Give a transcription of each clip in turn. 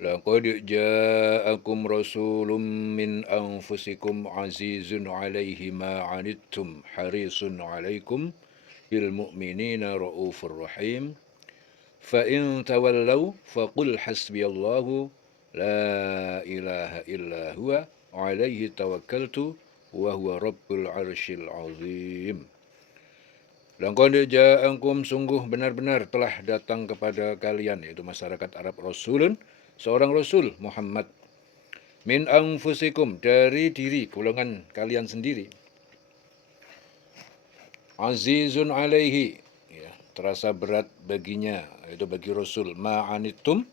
Laqad ja'akum rasulun min anfusikum azizun 'alaihi ma 'anittum harisun 'alaikum bil mu'minina raufur rahim. Fa in tawallaw faqul hasbiyallahu la ilaha illa huwa 'alaihi tawakkaltu wa huwa rabbul 'arsyil 'azim. Laqad ja'akum sungguh benar-benar telah datang kepada kalian, yaitu masyarakat Arab, rasulun, seorang rasul Muhammad, min anfusikum, dari diri golongan kalian sendiri, azizun alaihi, ya, terasa berat baginya, yaitu bagi rasul, ma'anittum,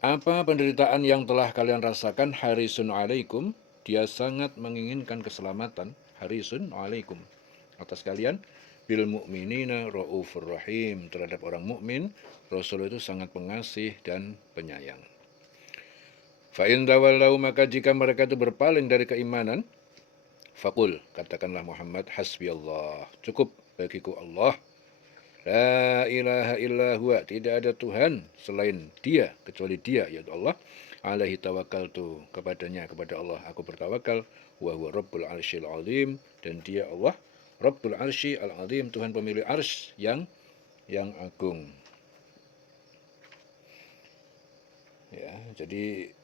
apa penderitaan yang telah kalian rasakan, harisun alaikum, dia sangat menginginkan keselamatan, harisun alaikum, atas kalian, bil mu'minina raufur rahim, terhadap orang mukmin rasul itu sangat pengasih dan penyayang. Fa in tawallau, maka jika mereka itu berpaling dari keimanan, faqul, katakanlah Muhammad, hasbiyallah, cukup bagiku Allah, la ilaha illa huwa, tidak ada Tuhan selain Dia, kecuali Dia, yaitu Allah, alaihi tawakkaltu, kepada Allah aku bertawakal, wa huwa rabbul arsyil azim, dan Dia Allah Rabbul arsy al-azim, Tuhan pemilik arsy yang agung. Ya, jadi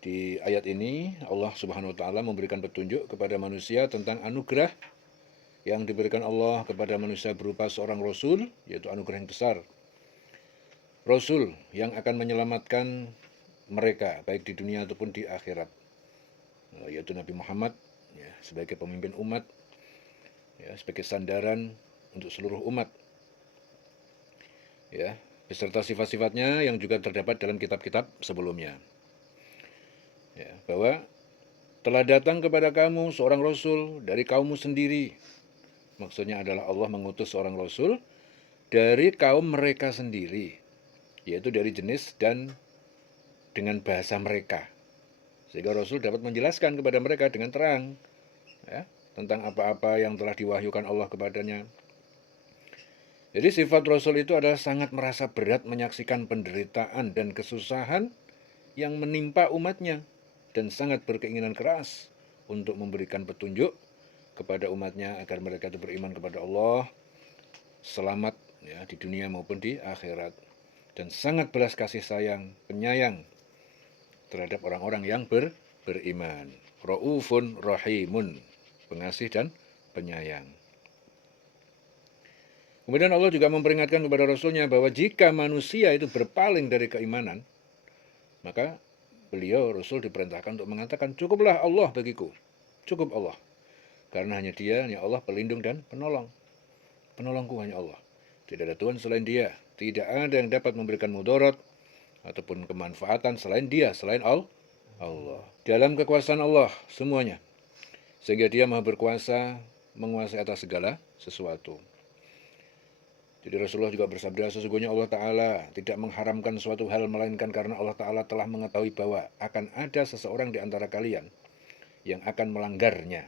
di ayat ini Allah Subhanahu wa taala memberikan petunjuk kepada manusia tentang anugerah yang diberikan Allah kepada manusia berupa seorang rasul, yaitu anugerah yang besar. Rasul yang akan menyelamatkan mereka baik di dunia ataupun di akhirat, yaitu Nabi Muhammad, ya, sebagai pemimpin umat, ya, sebagai sandaran untuk seluruh umat, ya, beserta sifat-sifatnya yang juga terdapat dalam kitab-kitab sebelumnya. Ya, bahwa telah datang kepada kamu seorang rasul dari kaummu sendiri. Maksudnya adalah Allah mengutus seorang rasul dari kaum mereka sendiri, yaitu dari jenis dan dengan bahasa mereka, sehingga rasul dapat menjelaskan kepada mereka dengan terang, ya, tentang apa-apa yang telah diwahyukan Allah kepadanya. Jadi sifat rasul itu adalah sangat merasa berat menyaksikan penderitaan dan kesusahan yang menimpa umatnya, dan sangat berkeinginan keras untuk memberikan petunjuk kepada umatnya agar mereka itu beriman kepada Allah, selamat, ya, di dunia maupun di akhirat, dan sangat belas kasih sayang, penyayang terhadap orang-orang yang beriman. Raufun rahimun, pengasih dan penyayang. Kemudian Allah juga memperingatkan kepada Rasulnya bahwa jika manusia itu berpaling dari keimanan, maka beliau, Rasul, diperintahkan untuk mengatakan, cukuplah Allah bagiku, cukup Allah, karena hanya Dia, hanya Allah, pelindung dan penolong. Penolongku hanya Allah, tidak ada Tuhan selain Dia, tidak ada yang dapat memberikan mudarat ataupun kemanfaatan selain Dia, selain Allah. Dalam kekuasaan Allah semuanya, sehingga Dia Maha berkuasa, menguasai atas segala sesuatu. Jadi Rasulullah juga bersabda, sesungguhnya Allah Ta'ala tidak mengharamkan suatu hal, melainkan karena Allah Ta'ala telah mengetahui bahwa akan ada seseorang di antara kalian yang akan melanggarnya.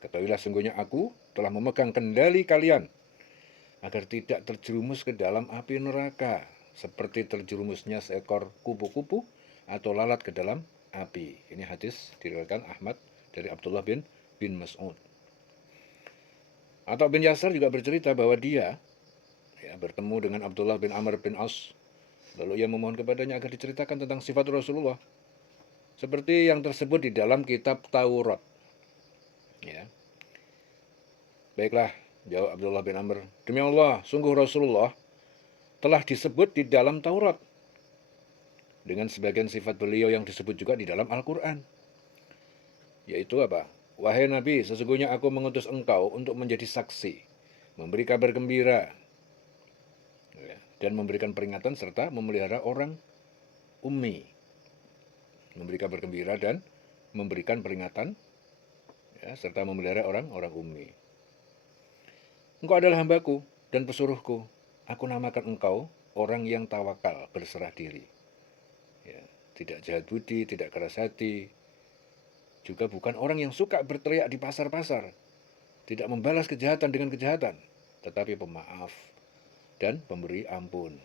Ketahuilah, sesungguhnya aku telah memegang kendali kalian agar tidak terjerumus ke dalam api neraka, seperti terjerumusnya seekor kupu-kupu atau lalat ke dalam api. Ini hadis diriwayatkan Ahmad dari Abdullah bin Mas'ud. Atau bin Yasar juga bercerita bahwa dia, ya, bertemu dengan Abdullah bin Amr bin As, lalu ia memohon kepadanya agar diceritakan tentang sifat Rasulullah seperti yang tersebut di dalam kitab Taurat. Ya. Baiklah, jawab Abdullah bin Amr, demi Allah, sungguh Rasulullah telah disebut di dalam Taurat dengan sebagian sifat beliau yang disebut juga di dalam Al-Quran. Yaitu apa? Wahai Nabi, sesungguhnya aku mengutus engkau untuk menjadi saksi, memberi kabar gembira, dan memberikan peringatan serta memelihara orang ummi. Memberi kabar gembira dan memberikan peringatan, ya, serta memelihara orang-orang ummi. Engkau adalah hambaku dan pesuruhku. Aku namakan engkau orang yang tawakal, berserah diri. Ya, tidak jahat budi, tidak keras hati. Juga bukan orang yang suka berteriak di pasar-pasar. Tidak membalas kejahatan dengan kejahatan, tetapi pemaaf dan pemberi ampun.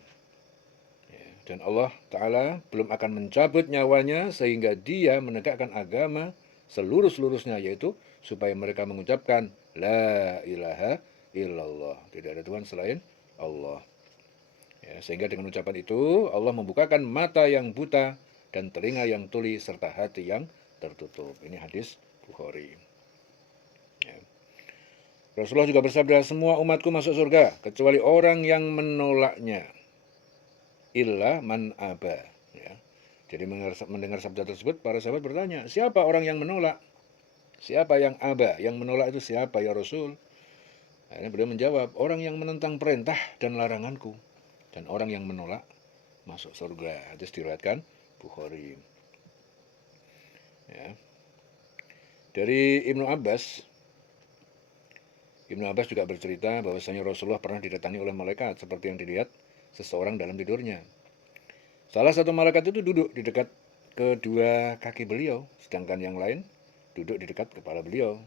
Ya, dan Allah Ta'ala belum akan mencabut nyawanya sehingga dia menegakkan agama seluruh-seluruhnya, yaitu supaya mereka mengucapkan La ilaha illallah. Tidak ada Tuhan selain Allah. Ya, sehingga dengan ucapan itu Allah membukakan mata yang buta dan telinga yang tuli serta hati yang tertutup. Ini hadis Bukhari. Ya. Rasulullah juga bersabda, semua umatku masuk surga kecuali orang yang menolaknya. Illa man aba. Ya. Jadi mendengar sabda tersebut, para sahabat bertanya, siapa orang yang menolak? Siapa yang aba? Yang menolak itu siapa ya Rasul? Akhirnya beliau menjawab, orang yang menentang perintah dan laranganku. Dan orang yang menolak masuk surga. Hadis diriwayatkan Bukhari. Ya. Dari Ibnu Abbas juga bercerita bahwasanya Rasulullah pernah didatangi oleh malaikat seperti yang dilihat seseorang dalam tidurnya. Salah satu malaikat itu duduk di dekat kedua kaki beliau, sedangkan yang lain duduk di dekat kepala beliau.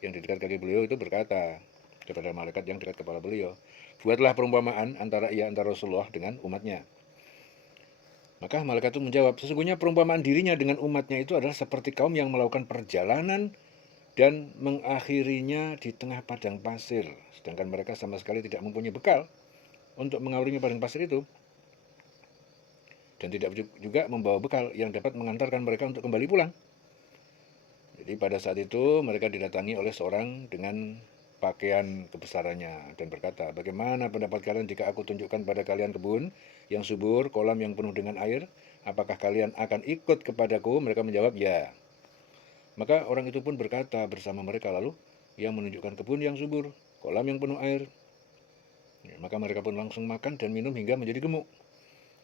Yang di dekat kaki beliau itu berkata kepada malaikat yang dekat kepala beliau, buatlah perumpamaan antara Rasulullah dengan umatnya. Maka malaikat itu menjawab, sesungguhnya perumpamaan dirinya dengan umatnya itu adalah seperti kaum yang melakukan perjalanan dan mengakhirinya di tengah padang pasir, sedangkan mereka sama sekali tidak mempunyai bekal untuk mengawalinya padang pasir itu, dan tidak juga membawa bekal yang dapat mengantarkan mereka untuk kembali pulang. Jadi pada saat itu mereka didatangi oleh seorang dengan pakaian kebesarannya dan berkata, bagaimana pendapat kalian jika aku tunjukkan pada kalian kebun yang subur, kolam yang penuh dengan air? Apakah kalian akan ikut kepadaku? Mereka menjawab, ya. Maka orang itu pun berkata bersama mereka, lalu yang menunjukkan kebun yang subur, kolam yang penuh air. Ya, maka mereka pun langsung makan dan minum hingga menjadi gemuk.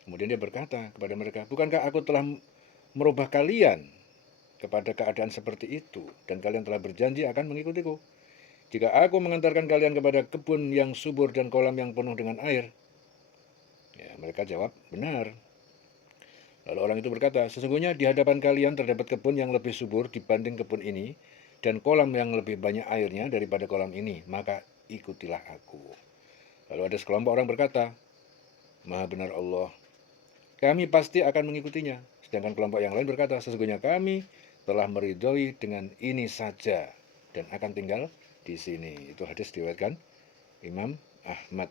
Kemudian dia berkata kepada mereka, bukankah aku telah merubah kalian kepada keadaan seperti itu, dan kalian telah berjanji akan mengikutiku? Jika aku mengantarkan kalian kepada kebun yang subur dan kolam yang penuh dengan air. Ya, mereka jawab, benar. Lalu orang itu berkata, sesungguhnya di hadapan kalian terdapat kebun yang lebih subur dibanding kebun ini, dan kolam yang lebih banyak airnya daripada kolam ini, maka ikutilah aku. Lalu ada sekelompok orang berkata, Maha benar Allah, kami pasti akan mengikutinya. Sedangkan kelompok yang lain berkata, sesungguhnya kami telah meridhoi dengan ini saja dan akan tinggal di sini. Itu hadis diriwayatkan Imam Ahmad.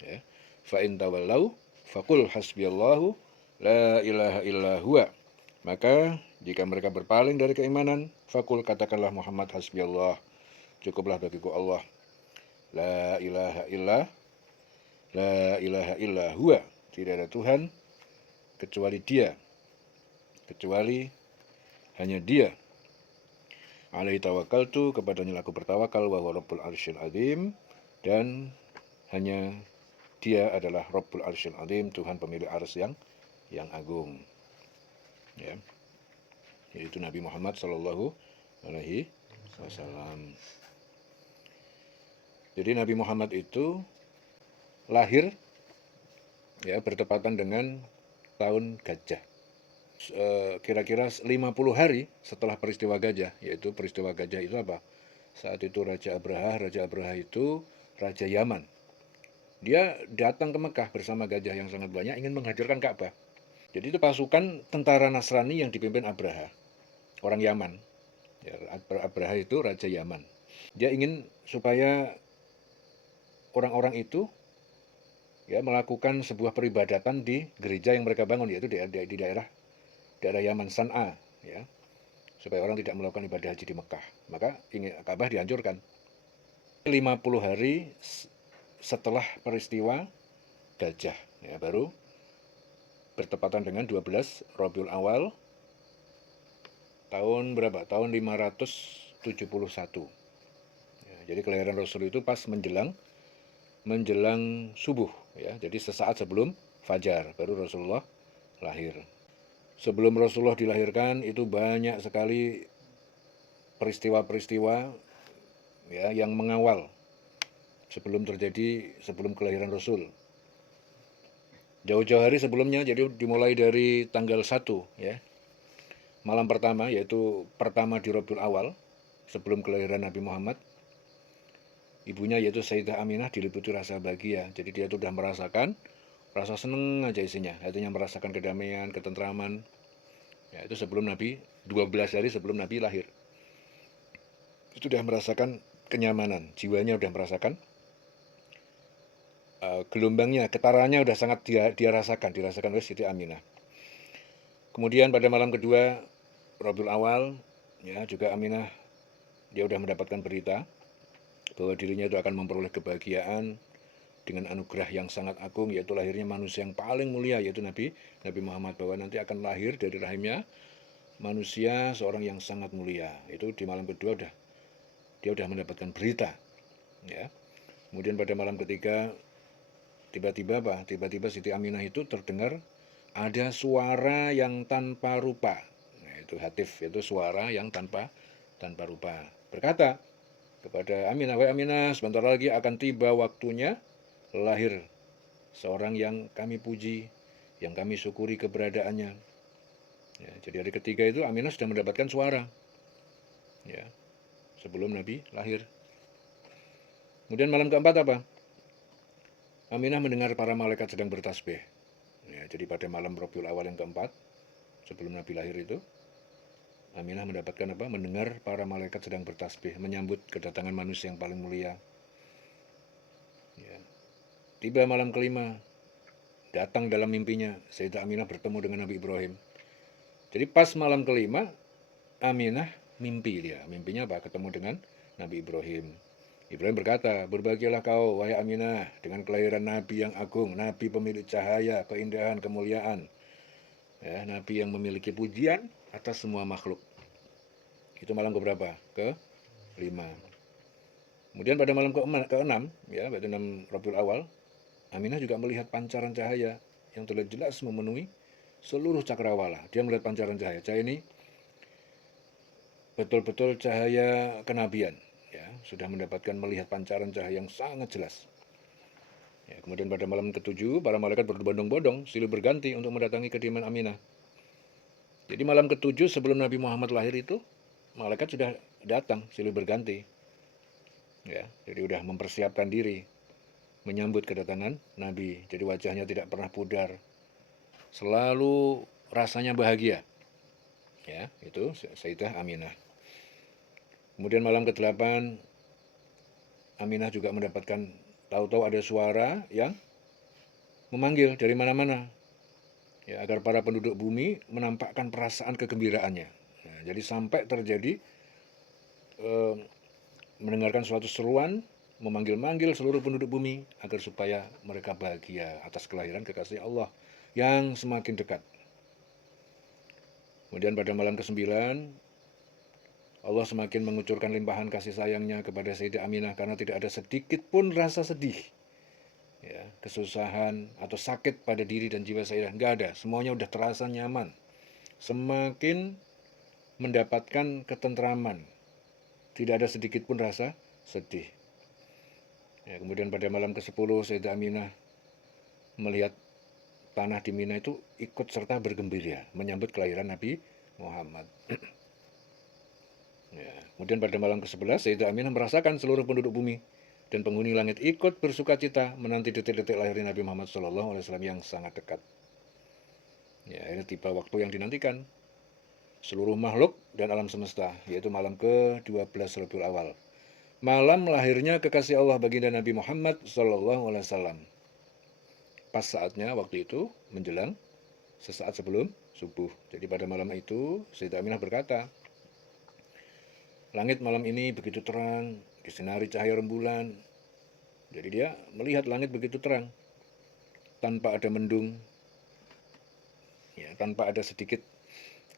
Ya. Fa in tawallau faqul hasbiyallahu la ilaha illa huwa. Maka jika mereka berpaling dari keimanan, fakul katakanlah Muhammad hasbiyallah, cukuplah bagiku Allah. La ilaha illa huwa. Tidak ada Tuhan kecuali Dia. Kecuali hanya Dia. Alaihi tawakkaltu, kepadanya aku bertawakal, wa huwa rabbul arsyil azim, dan hanya Dia adalah Rabbul Arsyil Azim, Tuhan pemilik arsy yang agung. Ya. Yaitu Nabi Muhammad sallallahu alaihi wasallam. Jadi Nabi Muhammad itu lahir ya bertepatan dengan tahun gajah. Kira-kira 50 hari setelah peristiwa gajah, yaitu peristiwa gajah itu apa? Saat itu Raja Abraha itu Raja Yaman. Dia datang ke Mekah bersama gajah yang sangat banyak ingin menghancurkan Ka'bah. Jadi itu pasukan tentara Nasrani yang dipimpin Abraha, orang Yaman. Ya, Abraha itu Raja Yaman. Dia ingin supaya orang-orang itu ya melakukan sebuah peribadatan di gereja yang mereka bangun, yaitu di daerah Yaman San'a, ya, supaya orang tidak melakukan ibadah haji di Mekah. Maka ingin Ka'bah dihancurkan. 50 hari setelah peristiwa gajah, ya, baru bertepatan dengan 12 Rabiul Awal tahun berapa? Tahun 571. Ya, jadi kelahiran Rasul itu pas menjelang subuh, ya. Jadi sesaat sebelum fajar baru Rasulullah lahir. Sebelum Rasulullah dilahirkan itu banyak sekali peristiwa-peristiwa ya yang mengawal sebelum kelahiran Rasul. Jauh-jauh hari sebelumnya, jadi dimulai dari tanggal 1 ya. Malam pertama, yaitu pertama di Rabiul Awal sebelum kelahiran Nabi Muhammad. Ibunya yaitu Sayyidah Aminah diliputi rasa bahagia. Jadi dia sudah merasakan rasa seneng aja isinya, hatinya merasakan kedamaian, ketentraman. Ya, itu sebelum Nabi, 12 hari sebelum Nabi lahir. Itu sudah merasakan kenyamanan, jiwanya sudah merasakan gelombangnya, getarannya sudah sangat dirasakan oleh Siti Aminah. Kemudian pada malam kedua, Rabiul Awal, ya juga Aminah, dia sudah mendapatkan berita bahwa dirinya itu akan memperoleh kebahagiaan dengan anugerah yang sangat agung, yaitu lahirnya manusia yang paling mulia, yaitu Nabi Muhammad, bahwa nanti akan lahir dari rahimnya manusia seorang yang sangat mulia. Itu di malam kedua dia sudah mendapatkan berita, ya. Kemudian pada malam ketiga tiba-tiba Siti Aminah itu terdengar ada suara yang tanpa rupa. Nah, itu hatif, itu suara yang tanpa rupa. Berkata kepada Aminah, "Wahai Aminah, sebentar lagi akan tiba waktunya lahir seorang yang kami puji, yang kami syukuri keberadaannya." Ya, jadi hari ketiga itu Aminah sudah mendapatkan suara, ya, sebelum Nabi lahir. Kemudian malam keempat apa? Aminah mendengar para malaikat sedang bertasbih. Ya, jadi pada malam Rabiul Awal yang keempat, sebelum Nabi lahir itu, Aminah mendapatkan apa? Mendengar para malaikat sedang bertasbih, menyambut kedatangan manusia yang paling mulia. Ya. Tiba malam kelima, datang dalam mimpinya, Sayyidah Aminah bertemu dengan Nabi Ibrahim. Jadi pas malam kelima, Aminah mimpi dia. Mimpinya apa? Ketemu dengan Nabi Ibrahim. Ibrahim berkata, "Berbahagialah kau, wahai Aminah, dengan kelahiran Nabi yang agung, Nabi pemilik cahaya, keindahan, kemuliaan. Ya, Nabi yang memiliki pujian atas semua makhluk." Itu malam keberapa? Ke-5. Kemudian pada malam ke-6, ya, pada 6 Rabiul Awal, Aminah juga melihat pancaran cahaya yang terlihat jelas memenuhi seluruh cakrawala. Dia melihat pancaran cahaya. Cahaya ini betul-betul cahaya kenabian. Ya, sudah mendapatkan melihat pancaran cahaya yang sangat jelas. Ya, kemudian pada malam ke-7, para malaikat berbondong-bondong silih berganti untuk mendatangi kediaman Aminah. Jadi malam ke-7 sebelum Nabi Muhammad lahir itu, malaikat sudah datang silih berganti. Ya, jadi sudah mempersiapkan diri menyambut kedatangan Nabi. Jadi wajahnya tidak pernah pudar, selalu rasanya bahagia. Ya, itu Sayyidah Aminah. Kemudian malam ke-8, Aminah juga mendapatkan, tahu-tahu ada suara yang memanggil dari mana-mana, ya, agar para penduduk bumi menampakkan perasaan kegembiraannya. Nah, jadi sampai terjadi mendengarkan suatu seruan, memanggil-manggil seluruh penduduk bumi agar supaya mereka bahagia atas kelahiran kekasih Allah yang semakin dekat. Kemudian pada malam ke-9, Allah semakin mengucurkan limpahan kasih sayangnya kepada Sayyidah Aminah karena tidak ada sedikit pun rasa sedih, ya, kesusahan atau sakit pada diri dan jiwa Sayyidah. Enggak ada, semuanya udah terasa nyaman, semakin mendapatkan ketentraman, tidak ada sedikit pun rasa sedih. Ya, kemudian pada malam ke-10, Sayyidah Aminah melihat tanah di Mina itu ikut serta bergembira menyambut kelahiran Nabi Muhammad. Ya, kemudian pada malam ke-11, Sayyidah Aminah merasakan seluruh penduduk bumi dan penghuni langit ikut bersuka cita menanti detik-detik lahirnya Nabi Muhammad SAW yang sangat dekat. Ya, ini tiba waktu yang dinantikan seluruh makhluk dan alam semesta, yaitu malam ke-12 Rabiul Awal. Malam lahirnya kekasih Allah baginda Nabi Muhammad SAW. Pas saatnya waktu itu menjelang sesaat sebelum subuh. Jadi pada malam itu Sayyidah Aminah berkata, "Langit malam ini begitu terang, disinari cahaya rembulan." Jadi dia melihat langit begitu terang, tanpa ada mendung, ya, tanpa ada sedikit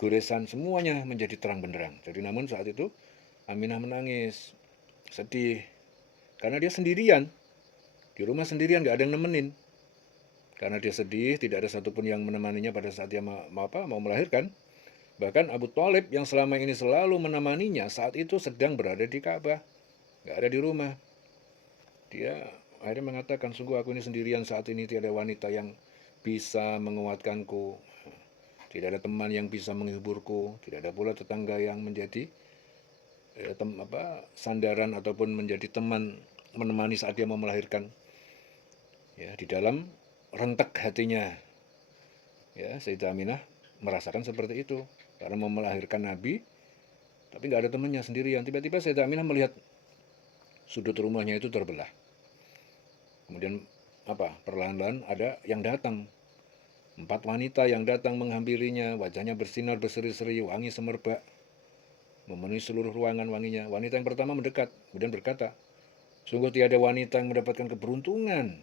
goresan, semuanya menjadi terang benderang. Jadi namun saat itu Aminah menangis, sedih, karena dia sendirian, di rumah sendirian, gak ada yang nemenin. Karena dia sedih, tidak ada satupun yang menemaninya pada saat dia mau melahirkan. Bahkan Abu Thalib yang selama ini selalu menemaninya saat itu sedang berada di Ka'bah, gak ada di rumah. Dia akhirnya mengatakan, "Sungguh aku ini sendirian saat ini, tiada wanita yang bisa menguatkanku, tidak ada teman yang bisa menghiburku, tidak ada pula tetangga yang menjadi sandaran ataupun menjadi teman menemani saat dia mau melahirkan." Ya, di dalam rentek hatinya. Ya, Sayyidah Aminah merasakan seperti itu karena mau melahirkan Nabi, tapi nggak ada temannya sendirian. Tiba-tiba Sayyidah Aminah melihat sudut rumahnya itu terbelah. Kemudian perlahan-lahan ada yang datang. 4 wanita yang datang menghampirinya, wajahnya bersinar berseri-seri, wangi semerbak, memenuhi seluruh ruangan wanginya. Wanita yang pertama mendekat, kemudian berkata, sungguh tiada wanita yang mendapatkan keberuntungan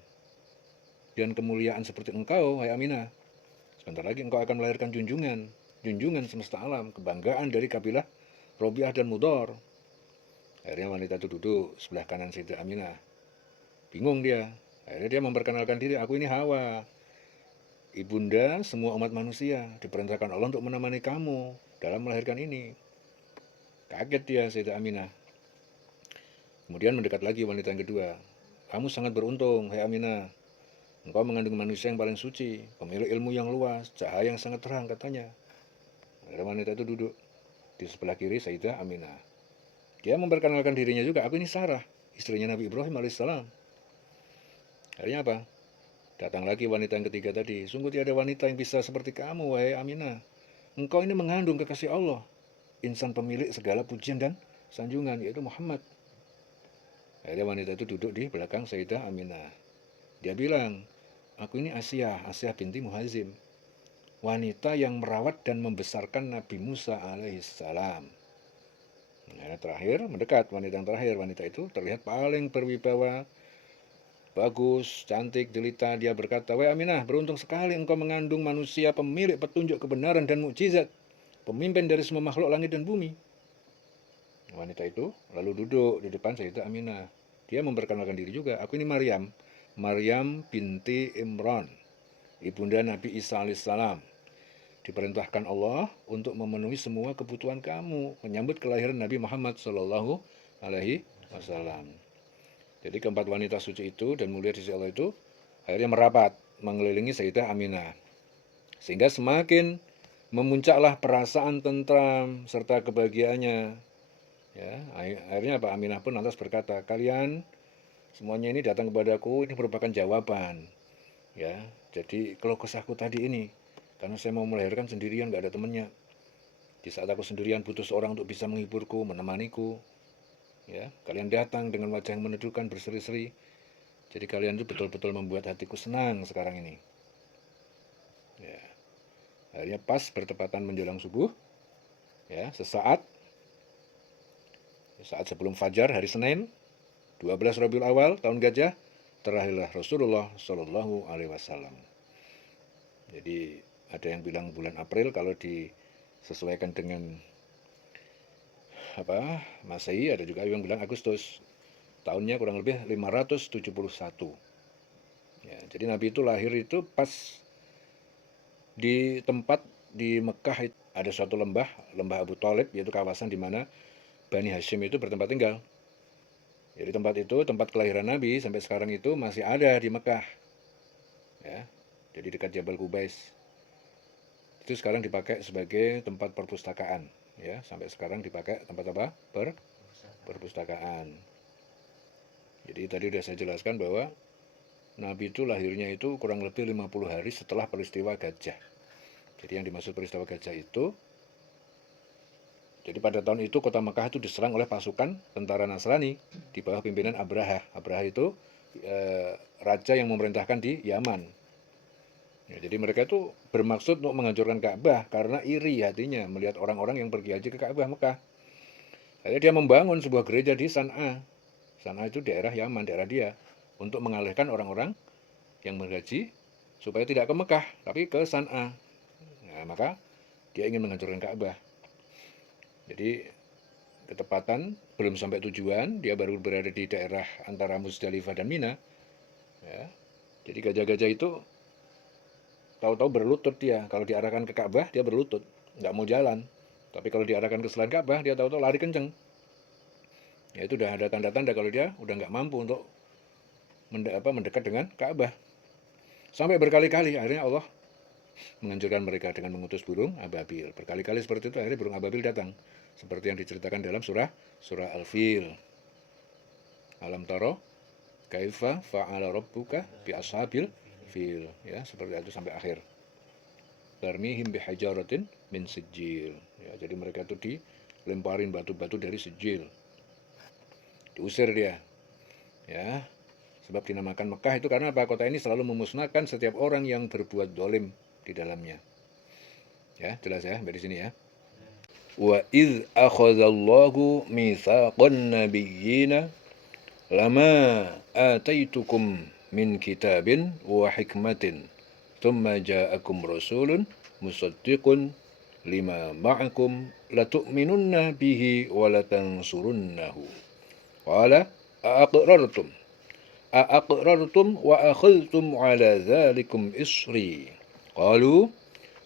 dan kemuliaan seperti engkau, hai Aminah. Sebentar lagi engkau akan melahirkan junjungan semesta alam, kebanggaan dari kabilah Robiah dan Mudor. Akhirnya wanita itu duduk sebelah kanan Sayyidah Aminah. Bingung dia. Akhirnya dia memperkenalkan diri, aku ini Hawa, ibunda semua umat manusia, diperintahkan Allah untuk menemani kamu dalam melahirkan ini. Kaget dia Sayyidah Aminah. Kemudian mendekat lagi wanita yang kedua. Kamu sangat beruntung, hai Aminah. Engkau mengandung manusia yang paling suci, pemilik ilmu yang luas, cahaya yang sangat terang, katanya. Akhirnya wanita itu duduk di sebelah kiri Sayyidah Aminah. Dia memperkenalkan dirinya juga, aku ini Sarah, istrinya Nabi Ibrahim alaihissalam. Akhirnya apa? Datang lagi wanita yang ketiga tadi. Sungguh tiada wanita yang bisa seperti kamu, wahai Aminah. Engkau ini mengandung kekasih Allah, insan pemilik segala pujian dan sanjungan, yaitu Muhammad. Akhirnya wanita itu duduk di belakang Sayyidah Aminah. Dia bilang, aku ini Asyah binti Muhazim, wanita yang merawat dan membesarkan Nabi Musa alaihissalam. Nah, terakhir mendekat wanita yang terakhir. Wanita itu terlihat paling berwibawa, bagus, cantik, jelita. Dia berkata, wahai Aminah, beruntung sekali engkau mengandung manusia pemilik petunjuk kebenaran dan mukjizat, pemimpin dari semua makhluk langit dan bumi. Wanita itu lalu duduk di depan Sayyidah Aminah. Dia memperkenalkan diri juga, aku ini Maryam binti Imran, ibunda Nabi Isa alaihissalam. Diperintahkan Allah untuk memenuhi semua kebutuhan kamu, menyambut kelahiran Nabi Muhammad Shallallahu Alaihi Wasallam. Jadi keempat wanita suci itu dan mulia di sisi Allah itu akhirnya merapat mengelilingi Sayyidah Aminah, sehingga semakin memuncaklah perasaan tentram serta kebahagiaannya. Ya, akhirnya Pak Aminah pun lantas berkata, kalian semuanya ini datang kepadaku, ini merupakan jawaban. Ya, jadi keluh kesahku tadi ini, karena saya mau melahirkan sendirian, gak ada temannya. Di saat aku sendirian butuh seorang untuk bisa menghiburku, menemaniku. Ya, kalian datang dengan wajah yang menedurkan berseri-seri. Jadi kalian itu betul-betul membuat hatiku senang sekarang ini. Ya, akhirnya pas bertepatan menjelang subuh, ya, saat sebelum fajar hari Senin, 12 Rabiul Awal tahun Gajah, terlahirlah Rasulullah Shallallahu Alaihi Wasallam. Jadi ada yang bilang bulan April kalau disesuaikan dengan Masehi, ada juga yang bilang Agustus. Tahunnya kurang lebih 571. Ya, jadi Nabi itu lahir itu pas di tempat di Mekah ada suatu lembah Abu Thalib, yaitu kawasan di mana Bani Hashim itu bertempat tinggal. Jadi tempat itu, tempat kelahiran Nabi sampai sekarang itu masih ada di Mekah. Ya, jadi dekat Jabal Qubais. Itu sekarang dipakai sebagai tempat perpustakaan. Ya, sampai sekarang dipakai tempat apa? Perpustakaan. Jadi tadi sudah saya jelaskan bahwa Nabi itu lahirnya itu kurang lebih 50 hari setelah peristiwa Gajah. Jadi yang dimaksud peristiwa Gajah itu, jadi pada tahun itu kota Mekah itu diserang oleh pasukan tentara Nasrani di bawah pimpinan Abraha. Abraha itu raja yang memerintahkan di Yaman. Ya, jadi mereka itu bermaksud untuk menghancurkan Ka'bah karena iri hatinya melihat orang-orang yang pergi haji ke Ka'bah Mekah. Akhirnya dia membangun sebuah gereja di San'a. San'a itu daerah Yaman, daerah dia, untuk mengalihkan orang-orang yang berhaji supaya tidak ke Mekah, tapi ke San'a. Nah, maka dia ingin menghancurkan Ka'bah. Jadi ketepatan belum sampai tujuan, dia baru berada di daerah antara Musdalifah dan Mina. Ya. Jadi gajah-gajah itu tahu-tahu berlutut dia. Kalau diarahkan ke Ka'bah, dia berlutut, nggak mau jalan. Tapi kalau diarahkan ke selain Ka'bah, dia tahu-tahu lari kenceng. Ya itu udah ada tanda-tanda kalau dia udah nggak mampu untuk mendekat dengan Ka'bah. Sampai berkali-kali akhirnya Allah menghancurkan mereka dengan mengutus burung ababil. Berkali-kali seperti itu akhirnya burung ababil datang. Seperti yang diceritakan dalam surah Al-Fil. Alam taro kaifa fa'ala rabbuka bi ashabil fil, ya seperti itu sampai akhir. Tarmihim bihajaratin min sijil. Ya, jadi mereka itu dilemparin batu-batu dari sijil. Diusir dia. Ya, sebab dinamakan Mekah itu karena apa? Kota ini selalu memusnahkan setiap orang yang berbuat dolim di dalamnya. Ya, jelas ya, dari sini ya. Wa iz akhadallahu mitsaqan nabiyyina lama ataitukum min kitabin wa hikmatin thumma ja'akum rasulun musaddiqun lima ma'akum latu'minunna bihi wa latansurunnahu qala a'aqrartum wa akhadhtum ala dhalikum isri qalu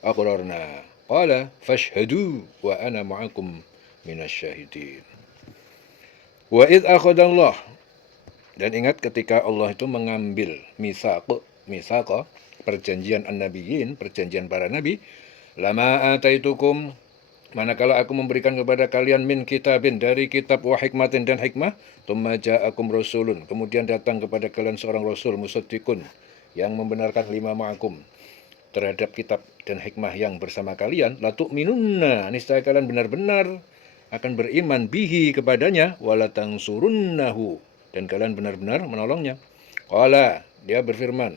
aqrarna qala fashhadu wa ana ma'akum minasyahidin. Wa id akhadallah, dan ingat ketika Allah itu mengambil misaqa, perjanjian an-nabiyyin, perjanjian para nabi, lama ataitukum, manakala aku memberikan kepada kalian min kitabin, dari kitab, wa hikmatin, dan hikmah, tsumma ja'akum rasulun, kemudian datang kepada kalian seorang rasul, musaddiqun, yang membenarkan lima ma'akum, terhadap kitab dan hikmah yang bersama kalian, latu'minunna, niscaya kalian benar-benar akan beriman bihi kepadanya, walatangsurunnahu, dan kalian benar-benar menolongnya. Qala, dia berfirman,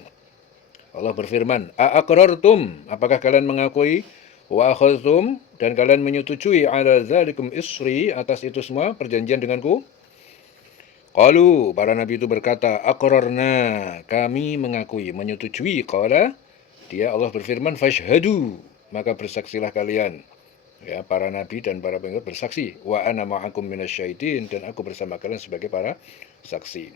Allah berfirman, a'aqrartum, apakah kalian mengakui, wa akhadhtum, dan kalian menyetujui, ala dzalikum isri, atas itu semua perjanjian denganku. Qalu, para nabi itu berkata, aqrarna, kami mengakui, menyetujui. Qala, dia Allah berfirman, fashhadu, maka bersaksilah kalian. Ya, para nabi dan para pengikut bersaksi, wa ana ma'akum minasyahidin, dan aku bersama kalian sebagai para saksi.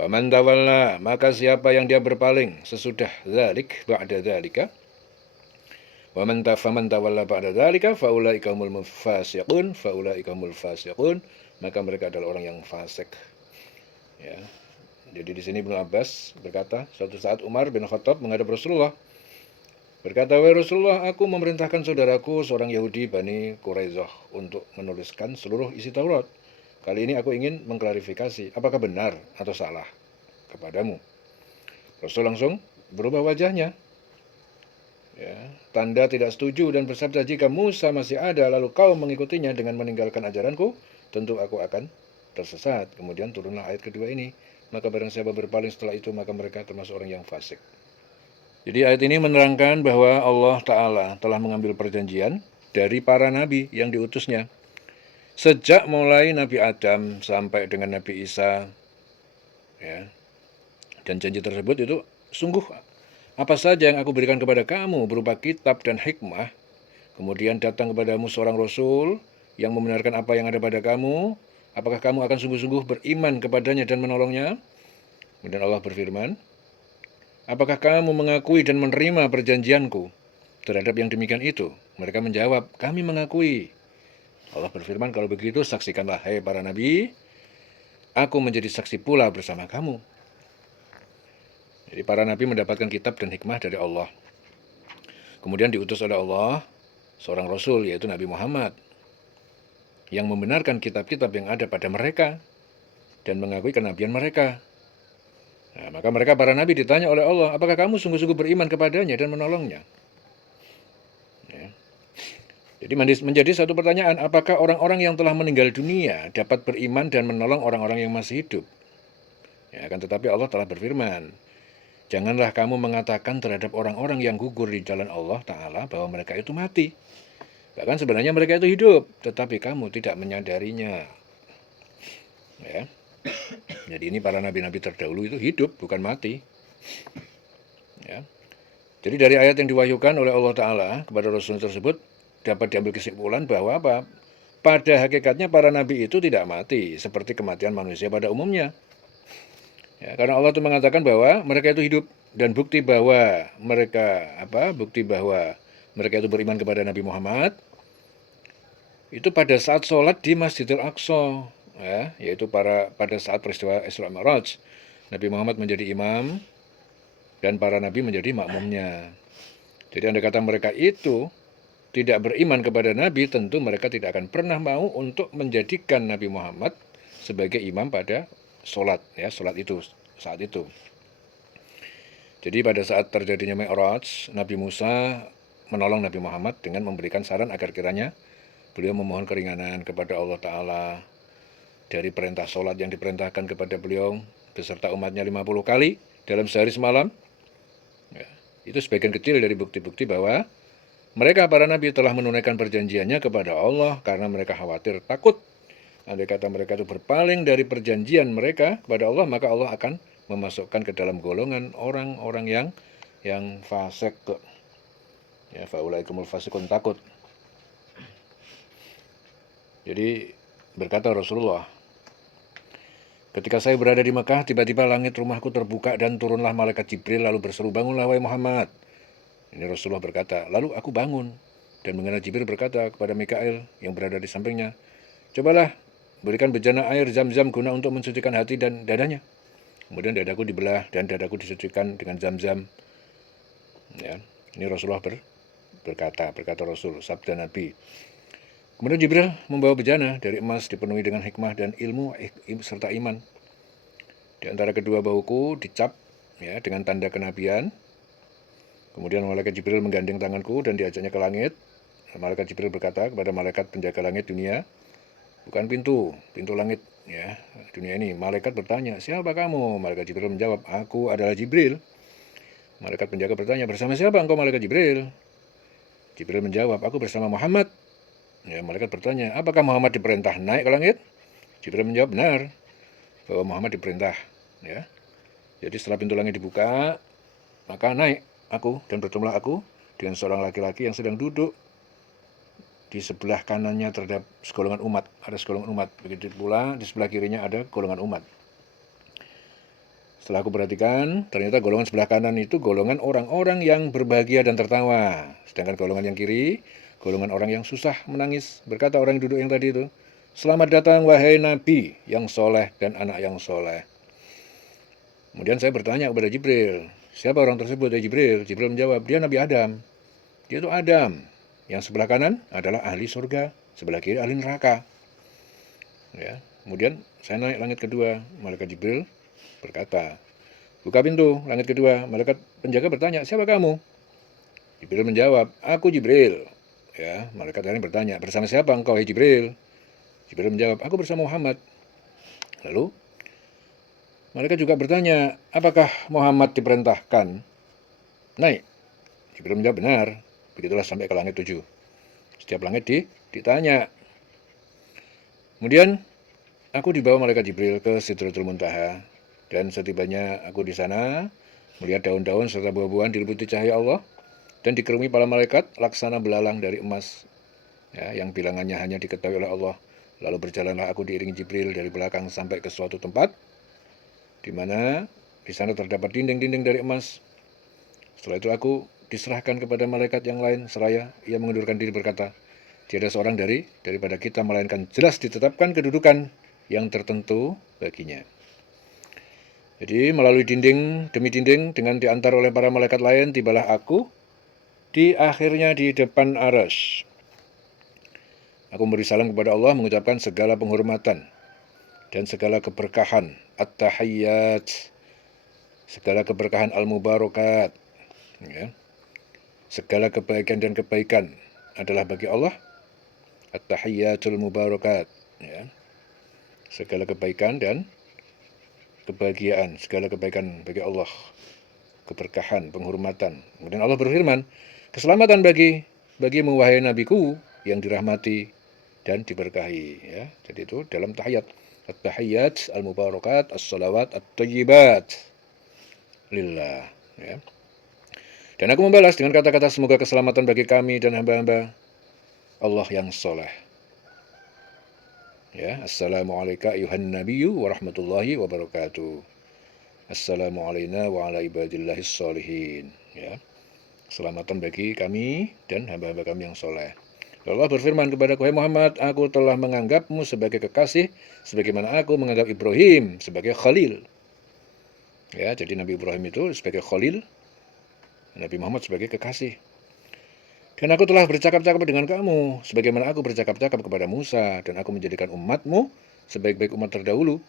Faman tawalla, maka siapa yang dia berpaling sesudah dzalik, ba'da dzalika, faman tawalla ba'da dzalika faulaika humul fasiqun, maka mereka adalah orang yang fasik. Ya. Jadi di sini Ibnu Abbas berkata, suatu saat Umar bin Khattab menghadap Rasulullah, berkata, wahai Rasulullah, aku memerintahkan saudaraku seorang Yahudi Bani Quraisyah untuk menuliskan seluruh isi Taurat. Kali ini aku ingin mengklarifikasi, apakah benar atau salah kepadamu. Rasul langsung berubah wajahnya. Ya, tanda tidak setuju dan bersabda, jika Musa masih ada lalu kau mengikutinya dengan meninggalkan ajaranku, tentu aku akan tersesat. Kemudian turunlah ayat kedua ini, maka barang siapa berpaling setelah itu, maka mereka termasuk orang yang fasik. Jadi ayat ini menerangkan bahwa Allah Ta'ala telah mengambil perjanjian dari para nabi yang diutusnya. Sejak mulai Nabi Adam sampai dengan Nabi Isa. Ya, dan janji tersebut itu sungguh apa saja yang aku berikan kepada kamu berupa kitab dan hikmah. Kemudian datang kepadamu seorang Rasul yang membenarkan apa yang ada pada kamu. Apakah kamu akan sungguh-sungguh beriman kepadanya dan menolongnya? Kemudian Allah berfirman, apakah kamu mengakui dan menerima perjanjianku terhadap yang demikian itu? Mereka menjawab, kami mengakui. Allah berfirman, kalau begitu saksikanlah, hai para nabi, aku menjadi saksi pula bersama kamu. Jadi para nabi mendapatkan kitab dan hikmah dari Allah. Kemudian diutus oleh Allah seorang Rasul, yaitu Nabi Muhammad, yang membenarkan kitab-kitab yang ada pada mereka dan mengakui kenabian mereka. Nah, maka mereka para nabi ditanya oleh Allah, apakah kamu sungguh-sungguh beriman kepadanya dan menolongnya? Ya. Jadi menjadi satu pertanyaan, apakah orang-orang yang telah meninggal dunia dapat beriman dan menolong orang-orang yang masih hidup? Ya, akan tetapi Allah telah berfirman, janganlah kamu mengatakan terhadap orang-orang yang gugur di jalan Allah Ta'ala bahwa mereka itu mati. Bahkan sebenarnya mereka itu hidup, tetapi kamu tidak menyadarinya. Ya. Jadi ini para nabi-nabi terdahulu itu hidup, bukan mati. Ya. Jadi dari ayat yang diwahyukan oleh Allah Ta'ala kepada Rasul tersebut dapat diambil kesimpulan bahwa apa? Pada hakikatnya para nabi itu tidak mati seperti kematian manusia pada umumnya. Ya, karena Allah itu mengatakan bahwa mereka itu hidup, dan bukti bahwa mereka itu beriman kepada Nabi Muhammad itu pada saat sholat di Masjidil Aqsa, ya, yaitu pada saat peristiwa Isra Mi'raj. Nabi Muhammad menjadi imam dan para nabi menjadi makmumnya. Jadi andai kata mereka itu tidak beriman kepada Nabi, tentu mereka tidak akan pernah mau untuk menjadikan Nabi Muhammad sebagai imam pada sholat, ya, sholat itu saat itu. Jadi pada saat terjadinya Mi'raj, Nabi Musa menolong Nabi Muhammad dengan memberikan saran agar kiranya beliau memohon keringanan kepada Allah Ta'ala dari perintah sholat yang diperintahkan kepada beliau beserta umatnya 50 kali dalam sehari semalam. Ya, itu sebagian kecil dari bukti-bukti bahwa mereka para nabi telah menunaikan perjanjiannya kepada Allah karena mereka khawatir, takut. Andai kata mereka itu berpaling dari perjanjian mereka kepada Allah, maka Allah akan memasukkan ke dalam golongan orang-orang yang fasik. Ya, faulaikumul fasikun, takut. Jadi berkata Rasulullah, ketika saya berada di Mekah, tiba-tiba langit rumahku terbuka dan turunlah malaikat Jibril lalu berseru, bangunlah wahai Muhammad. Ini Rasulullah berkata, lalu aku bangun dan mengenal Jibril berkata kepada Mikail yang berada di sampingnya, cobalah berikan bejana air Zam-Zam guna untuk mensucikan hati dan dadanya. Kemudian dadaku dibelah dan dadaku disucikan dengan Zam-Zam. Ya, ini Rasulullah berkata Rasul, sabda Nabi. Kemudian Jibril membawa bejana dari emas dipenuhi dengan hikmah dan ilmu serta iman. Di antara kedua bahuku dicap ya dengan tanda kenabian. Kemudian malaikat Jibril menggandeng tanganku dan diajaknya ke langit. Malaikat Jibril berkata kepada malaikat penjaga langit dunia, bukan pintu langit ya dunia ini. Malaikat bertanya, siapa kamu? Malaikat Jibril menjawab, aku adalah Jibril. Malaikat penjaga bertanya, bersama siapa engkau malaikat Jibril? Jibril menjawab, aku bersama Muhammad. Ya, malaikat bertanya, apakah Muhammad diperintah naik ke langit? Jibril menjawab, benar, bahwa Muhammad diperintah. Ya. Jadi setelah pintu langit dibuka, maka naik aku dan bertemulah aku dengan seorang laki-laki yang sedang duduk di sebelah kanannya terhadap segolongan umat. Ada segolongan umat. Begitu pula di sebelah kirinya ada golongan umat. Setelah aku perhatikan, ternyata golongan sebelah kanan itu golongan orang-orang yang berbahagia dan tertawa. Sedangkan golongan yang kiri, golongan orang yang susah menangis. Berkata orang yang duduk yang tadi itu, selamat datang wahai Nabi yang soleh dan anak yang soleh. Kemudian saya bertanya kepada Jibril, siapa orang tersebut ya Jibril? Jibril menjawab, dia Nabi Adam. Dia itu Adam. Yang sebelah kanan adalah ahli surga, sebelah kiri ahli neraka. Ya, kemudian saya naik langit kedua, malaikat Jibril berkata, buka pintu langit kedua. Malaikat penjaga bertanya, siapa kamu? Jibril menjawab, aku Jibril. Ya, malaikat lain bertanya, bersama siapa engkau hai Jibril? Jibril menjawab, aku bersama Muhammad. Lalu malaikat juga bertanya, apakah Muhammad diperintahkan naik? Jibril menjawab, benar. Begitulah sampai ke langit 7. Setiap langit ditanya. Kemudian aku dibawa malaikat Jibril ke Sidratul Muntaha. Dan setibanya aku di sana, melihat daun-daun serta buah-buahan diliputi cahaya Allah. Dan dikerumuni para malaikat laksana belalang dari emas. Ya, yang bilangannya hanya diketahui oleh Allah. Lalu berjalanlah aku diiringi Jibril dari belakang sampai ke suatu tempat. Di mana di sana terdapat dinding-dinding dari emas. Setelah itu aku diserahkan kepada malaikat yang lain seraya ia mengundurkan diri berkata, tiada seorang daripada kita melainkan jelas ditetapkan kedudukan yang tertentu baginya. Jadi melalui dinding demi dinding dengan diantar oleh para malaikat lain, tibalah aku di akhirnya di depan arsy. Aku memberi salam kepada Allah, mengucapkan segala penghormatan dan segala keberkahan, at-tahiyyat, segala keberkahan al-mubarakat, ya. Segala kebaikan dan kebaikan adalah bagi Allah. At-tahiyyatul mubarakat. Ya. Segala kebaikan dan kebahagiaan. Segala kebaikan bagi Allah. Keberkahan, penghormatan. Kemudian Allah berfirman, keselamatan bagimu wahai nabiku yang dirahmati dan diberkahi. Ya. Jadi itu dalam tahiyat. At-tahiyyat al-mubarakat, as-salawat, at-tayyibat. Lillah. Ya. Dan aku membalas dengan kata-kata semoga keselamatan bagi kami dan hamba-hamba Allah yang soleh. Ya, assalamualaikum ayuhan nabiyyu wa rahmatullahi wa barakatuh. Assalamualaikum wa ala ibadillahis sholihin. Ya, keselamatan bagi kami dan hamba-hamba kami yang soleh. Allah berfirman kepada wahai Muhammad, aku telah menganggapmu sebagai kekasih, sebagaimana aku menganggap Ibrahim sebagai Khalil. Ya, jadi Nabi Ibrahim itu sebagai Khalil, Nabi Muhammad sebagai kekasih. Dan aku telah bercakap-cakap dengan kamu, sebagaimana aku bercakap-cakap kepada Musa, dan aku menjadikan umatmu sebaik-baik umat terdahulu,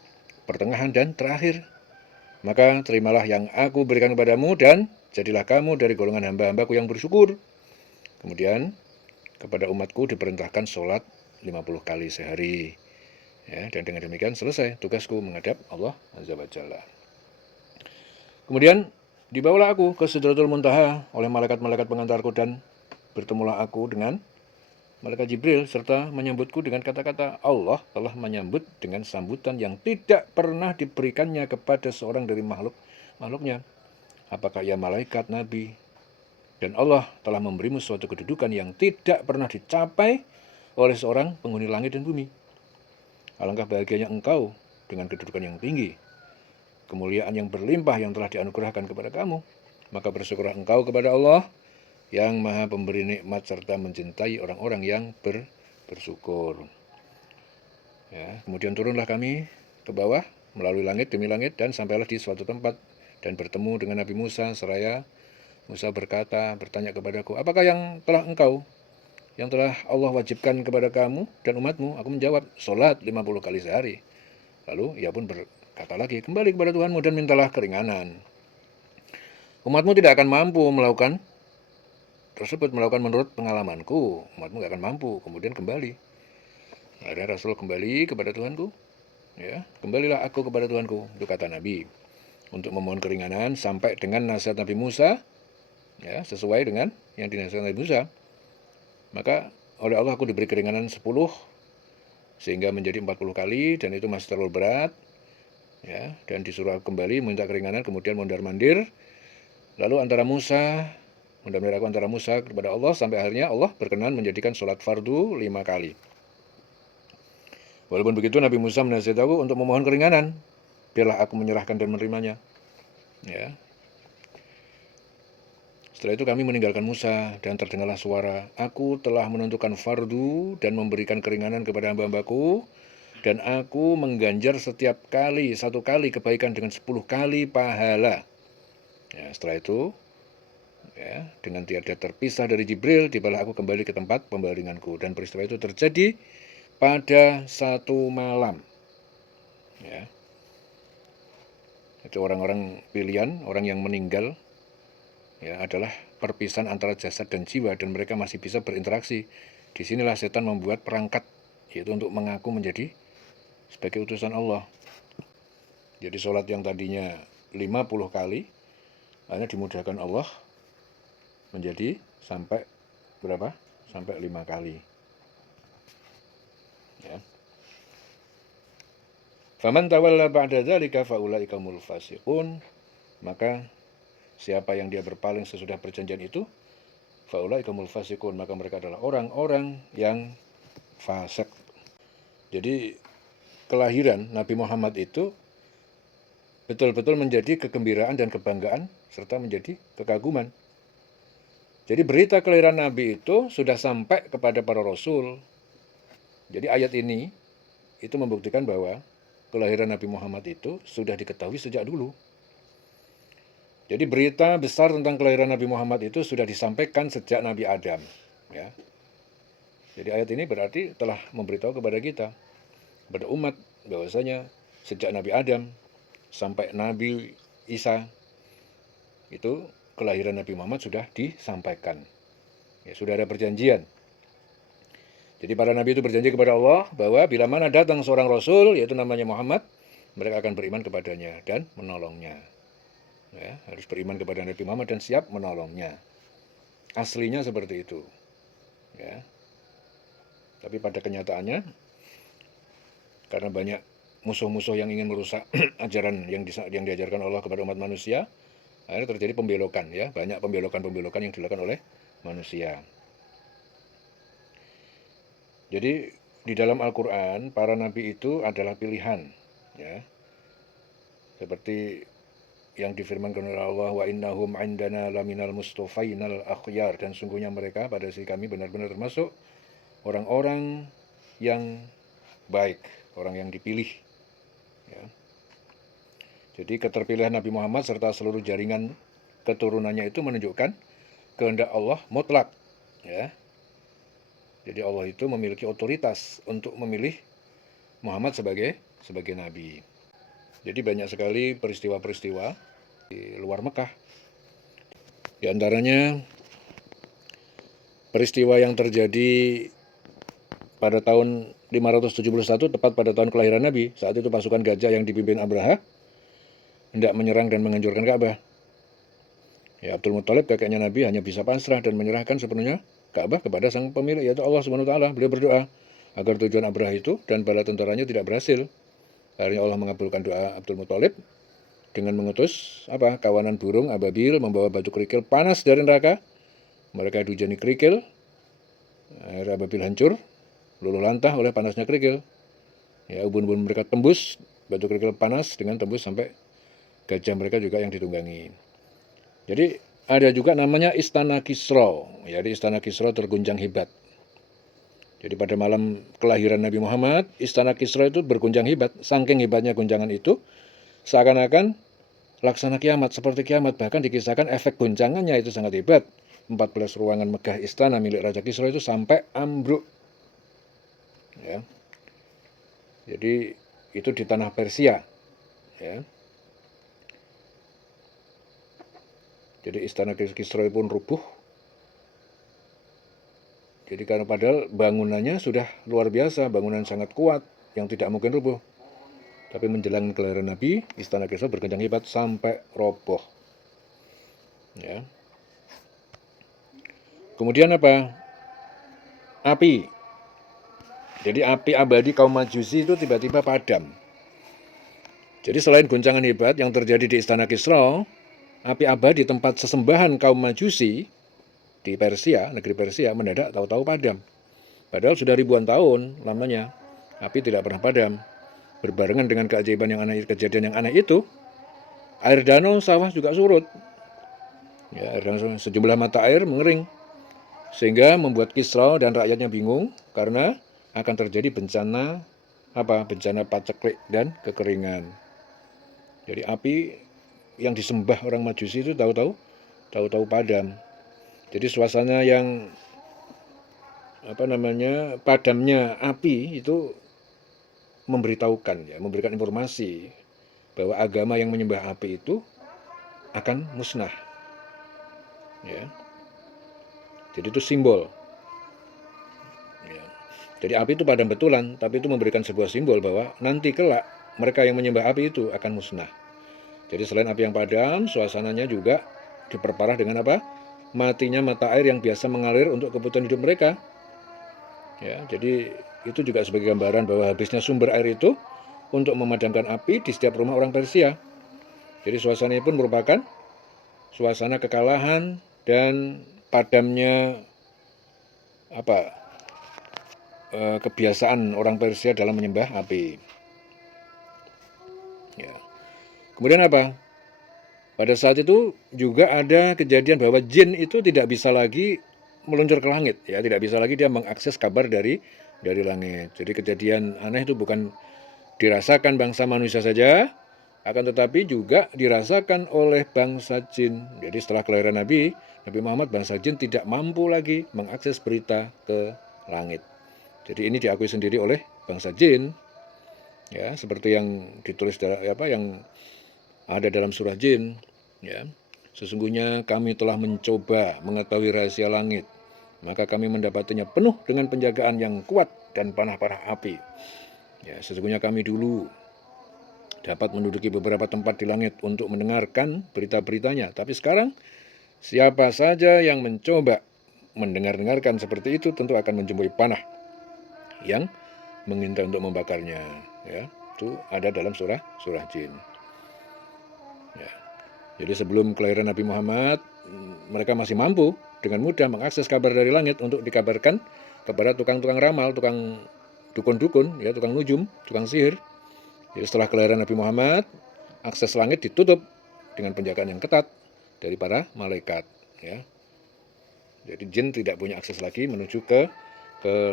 pertengahan dan terakhir. Maka terimalah yang aku berikan kepadamu dan jadilah kamu dari golongan hamba-hambaku yang bersyukur. Kemudian kepada umatku diperintahkan sholat 50 kali sehari. Ya, dan dengan demikian selesai tugasku menghadap Allah Azza wa Jalla. Kemudian dibawalah aku ke Sidratul Muntaha oleh malaikat-malaikat pengantarku dan bertemulah aku dengan malaikat Jibril serta menyambutku dengan kata-kata, Allah telah menyambut dengan sambutan yang tidak pernah diberikannya kepada seorang dari makhluknya. Apakah ia malaikat, nabi? Dan Allah telah memberimu suatu kedudukan yang tidak pernah dicapai oleh seorang penghuni langit dan bumi. Alangkah bahagianya engkau dengan kedudukan yang tinggi, kemuliaan yang berlimpah yang telah dianugerahkan kepada kamu. Maka bersyukurlah engkau kepada Allah yang maha pemberi nikmat serta mencintai orang-orang yang bersyukur. Ya, kemudian turunlah kami ke bawah melalui langit demi langit dan sampailah di suatu tempat dan bertemu dengan Nabi Musa seraya Musa bertanya kepadaku, apakah yang telah Allah wajibkan kepada kamu dan umatmu? Aku menjawab, sholat 50 kali sehari. Lalu ia pun berkata lagi, kembali kepada Tuhanmu dan mintalah keringanan. Umatmu tidak akan mampu melakukan menurut pengalamanku. Umatmu tidak akan mampu. Kemudian kembali. Akhirnya Rasul kembali kepada Tuhanku. Ya, kembalilah aku kepada Tuhanku, itu kata Nabi, untuk memohon keringanan sampai dengan nasihat Nabi Musa. Ya, sesuai dengan yang dinasihatkan Nabi Musa. Maka oleh Allah aku diberi keringanan 10 sehingga menjadi 40 kali dan itu masih terlalu berat. Ya, dan disuruh kembali minta keringanan, kemudian mondar-mandir. Lalu mondar-mandir aku antara Musa kepada Allah sampai akhirnya Allah berkenan menjadikan sholat fardu 5 kali. Walaupun begitu Nabi Musa menasihati aku untuk memohon keringanan. Biarlah aku menyerahkan dan menerimanya. Ya, setelah itu kami meninggalkan Musa dan terdengarlah suara, aku telah menentukan fardu dan memberikan keringanan kepada hamba-hambaku, dan aku mengganjar setiap kali, 1 kali kebaikan dengan 10 kali pahala. Ya, setelah itu, ya, dengan tiada terpisah dari Jibril, tibalah aku kembali ke tempat pembaringanku. Dan peristiwa itu terjadi pada 1 malam. Ya. Itu orang-orang pilihan, orang yang meninggal, ya, adalah perpisahan antara jasad dan jiwa dan mereka masih bisa berinteraksi. Disinilah setan membuat perangkat, yaitu untuk mengaku menjadi sebagai utusan Allah. Jadi sholat yang tadinya 50 kali hanya dimudahkan Allah menjadi sampai berapa? Sampai 5 kali. Ya. Faman tawalla ba'da dzalika faulaika humul fasiqun. Maka siapa yang dia berpaling sesudah perjanjian itu, faulaika humul fasiqun, maka mereka adalah orang-orang yang fasik. Jadi kelahiran Nabi Muhammad itu betul-betul menjadi kegembiraan dan kebanggaan serta menjadi kekaguman. Jadi berita kelahiran Nabi itu sudah sampai kepada para rasul. Jadi ayat ini itu membuktikan bahwa kelahiran Nabi Muhammad itu sudah diketahui sejak dulu. Jadi berita besar tentang kelahiran Nabi Muhammad itu sudah disampaikan sejak Nabi Adam. Ya. Jadi ayat ini berarti telah memberitahu kepada kita, kepada umat, bahwasanya sejak Nabi Adam sampai Nabi Isa itu kelahiran Nabi Muhammad sudah disampaikan. Ya, sudah ada perjanjian. Jadi para nabi itu berjanji kepada Allah bahwa bila mana datang seorang rasul, yaitu namanya Muhammad, mereka akan beriman kepadanya dan menolongnya. Ya, harus beriman kepada Nabi Muhammad dan siap menolongnya. Aslinya seperti itu. Ya. Tapi pada kenyataannya, karena banyak musuh-musuh yang ingin merusak ajaran yang diajarkan Allah kepada umat manusia, akhirnya terjadi pembelokan, ya, banyak pembelokan yang dilakukan oleh manusia. Jadi di dalam Al-Quran para nabi itu adalah pilihan, ya, seperti yang difirmankan oleh Allah, wa innahum indana laminal mustofainal akhyar, dan sungguhnya mereka pada sisi kami benar-benar termasuk orang-orang yang baik, orang yang dipilih. Ya. Jadi keterpilihan Nabi Muhammad serta seluruh jaringan keturunannya itu menunjukkan kehendak Allah mutlak. Ya. Jadi Allah itu memiliki otoritas untuk memilih Muhammad sebagai nabi. Jadi banyak sekali peristiwa-peristiwa di luar Mekah. Di antaranya peristiwa yang terjadi pada tahun 571, tepat pada tahun kelahiran Nabi. Saat itu pasukan gajah yang dipimpin Abraha hendak menyerang dan menghancurkan Ka'bah. Ya, Abdul Muthalib kakeknya Nabi hanya bisa pasrah dan menyerahkan sepenuhnya Ka'bah kepada sang pemilik, yaitu Allah Subhanahu wa taala. Beliau berdoa agar tujuan Abraha itu dan bala tentaranya tidak berhasil. Akhirnya Allah mengabulkan doa Abdul Muthalib dengan mengutus kawanan burung ababil membawa batu kerikil panas dari neraka. Mereka dihujani kerikil. Akhirnya ababil hancur, luluh lantah oleh panasnya kerikil. Ya, ubun-ubun mereka tembus batu kerikil panas dengan tembus sampai gajah mereka juga yang ditunggangi. Jadi ada juga namanya Istana Kisra. Jadi Istana Kisra terguncang hebat. Jadi pada malam kelahiran Nabi Muhammad, Istana Kisra itu berguncang hebat. Saking hebatnya guncangan itu, seakan-akan laksana kiamat, seperti kiamat. Bahkan dikisahkan efek guncangannya itu sangat hebat. 14 ruangan megah istana milik Raja Kisra itu sampai ambruk. Ya. Jadi itu di tanah Persia. Ya. Jadi Istana Kisra pun rubuh. Jadi karena padahal bangunannya sudah luar biasa, bangunan sangat kuat yang tidak mungkin rubuh. Tapi menjelang kelahiran Nabi, Istana Kisra berguncang hebat sampai roboh. Ya. Kemudian apa? Api. Jadi api abadi kaum Majusi itu tiba-tiba padam. Jadi selain goncangan hebat yang terjadi di Istana Kisra, api abadi tempat sesembahan kaum Majusi di Persia, negeri Persia, mendadak tahu-tahu padam. Padahal sudah ribuan tahun lamanya api tidak pernah padam. Berbarengan dengan keajaiban yang aneh, kejadian yang aneh itu, air danau sawah juga surut. Ya, air danau, sejumlah mata air mengering, sehingga membuat Kisra dan rakyatnya bingung karena akan terjadi bencana paceklik dan kekeringan. Jadi api yang disembah orang Majusi itu tahu-tahu padam. Jadi suasana yang padamnya api itu memberikan informasi bahwa agama yang menyembah api itu akan musnah. Ya. Jadi itu simbol. Ya. Jadi api itu padam betulan, tapi itu memberikan sebuah simbol bahwa nanti kelak mereka yang menyembah api itu akan musnah. Jadi selain api yang padam, suasananya juga diperparah dengan matinya mata air yang biasa mengalir untuk kebutuhan hidup mereka. Ya, jadi itu juga sebagai gambaran bahwa habisnya sumber air itu untuk memadamkan api di setiap rumah orang Persia. Jadi suasananya pun merupakan suasana kekalahan dan padamnya kebiasaan orang Persia dalam menyembah api. Ya. Kemudian pada saat itu juga ada kejadian bahwa jin itu tidak bisa lagi meluncur ke langit, ya, tidak bisa lagi dia mengakses kabar dari langit. Jadi kejadian aneh itu bukan dirasakan bangsa manusia saja, akan tetapi juga dirasakan oleh bangsa jin. Jadi setelah kelahiran Nabi Muhammad, bangsa jin tidak mampu lagi mengakses berita ke langit. Jadi ini diakui sendiri oleh bangsa jin, ya, seperti yang ditulis yang ada dalam surah jin, ya. Sesungguhnya kami telah mencoba mengetahui rahasia langit, maka kami mendapatinya penuh dengan penjagaan yang kuat dan panah-panah api. Ya, sesungguhnya kami dulu dapat menduduki beberapa tempat di langit untuk mendengarkan berita-beritanya. Tapi sekarang, siapa saja yang mencoba mendengarkan seperti itu tentu akan menjumpai panah yang mengintai untuk membakarnya. Ya, itu ada dalam surah jin. Ya. Jadi sebelum kelahiran Nabi Muhammad, mereka masih mampu dengan mudah mengakses kabar dari langit untuk dikabarkan kepada tukang-tukang ramal, tukang dukun-dukun, ya, tukang nujum, tukang sihir. Jadi setelah kelahiran Nabi Muhammad, akses langit ditutup dengan penjagaan yang ketat dari para malaikat. Ya. Jadi jin tidak punya akses lagi menuju ke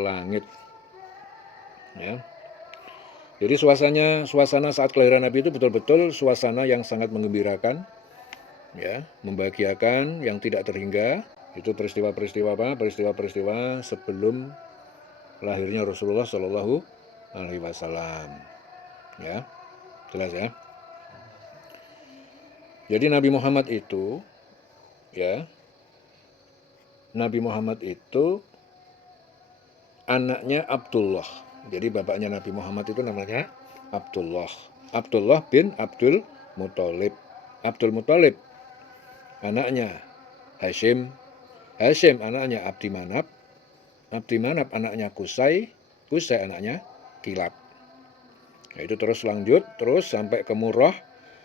langit. Ya. Jadi suasana saat kelahiran Nabi itu betul-betul suasana yang sangat menggembirakan, ya, membahagiakan, yang tidak terhingga. Itu peristiwa-peristiwa sebelum lahirnya Rasulullah Shallallahu Alaihi Wasallam. Ya, jelas ya. Jadi Nabi Muhammad itu, ya, Nabi Muhammad itu anaknya Abdullah. Jadi bapaknya Nabi Muhammad itu namanya Abdullah. Abdullah bin Abdul Muthalib. Abdul Muthalib anaknya Hashim. Hashim anaknya Abdi Manaf. Abdi Manaf anaknya Qusay. Qusay anaknya Kilab. Nah, itu terus lanjut, terus sampai ke Murrah,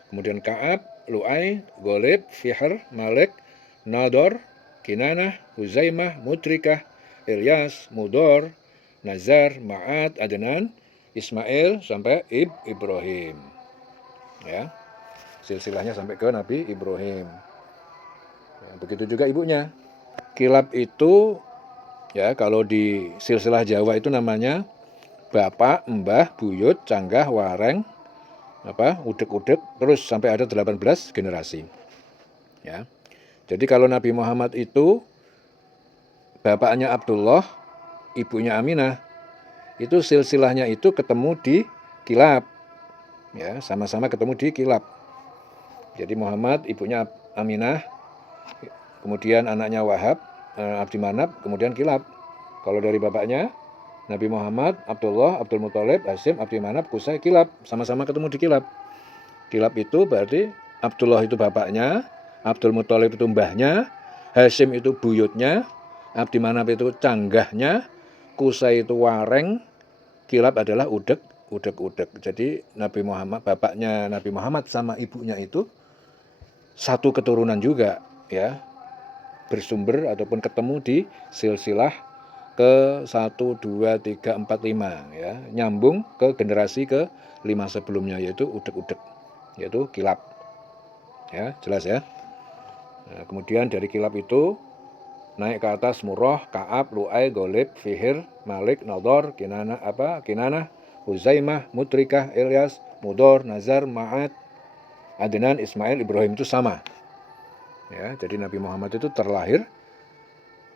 kemudian Ka'ab, Lu'ay, Ghalib, Fihr, Malik, Nador, Kinanah, Huzaimah, Mutrikah, Ilyas, Mudor, Nazar, Ma'ad, Adnan, Ismail, sampai Ibrahim. Ya, silsilahnya sampai ke Nabi Ibrahim. Ya, begitu juga ibunya. Kilab itu, ya, kalau di silsilah Jawa itu namanya bapak, mbah, buyut, canggah, wareng, udek-udek, terus sampai ada 18 generasi. Ya. Jadi kalau Nabi Muhammad itu bapaknya Abdullah, ibunya Aminah, itu silsilahnya itu ketemu di Kilab. Ya, sama-sama ketemu di Kilab. Jadi Muhammad, ibunya Aminah, kemudian anaknya Wahab, Abdi Manaf, kemudian Kilab. Kalau dari bapaknya Nabi Muhammad, Abdullah, Abdul Muthalib, Hashim, Abdi Manaf, Qusay, Kilab, sama-sama ketemu di Kilab. Kilab itu berarti Abdullah itu bapaknya, Abdul Muthalib itu mbahnya, Hashim itu buyutnya, Abdi Manaf itu canggahnya, Qusay itu wareng, Kilab adalah udek. Jadi Nabi Muhammad, bapaknya Nabi Muhammad sama ibunya itu satu keturunan juga, ya, bersumber ataupun ketemu di silsilah ke 1, 2, 3, 4, 5, ya, nyambung ke generasi ke 5 sebelumnya, yaitu udek-udek, yaitu Kilab. Ya, jelas ya. Nah, kemudian dari Kilab itu naik ke atas Murrah, Ka'ab, Lu'ay, Ghalib, Fihr, Malik, Nador, Kinanah, Huzaimah, Mutrikah, Ilyas, Mudor, Nazar, Ma'ad, Adnan, Ismail, Ibrahim, itu sama. Ya, jadi Nabi Muhammad itu terlahir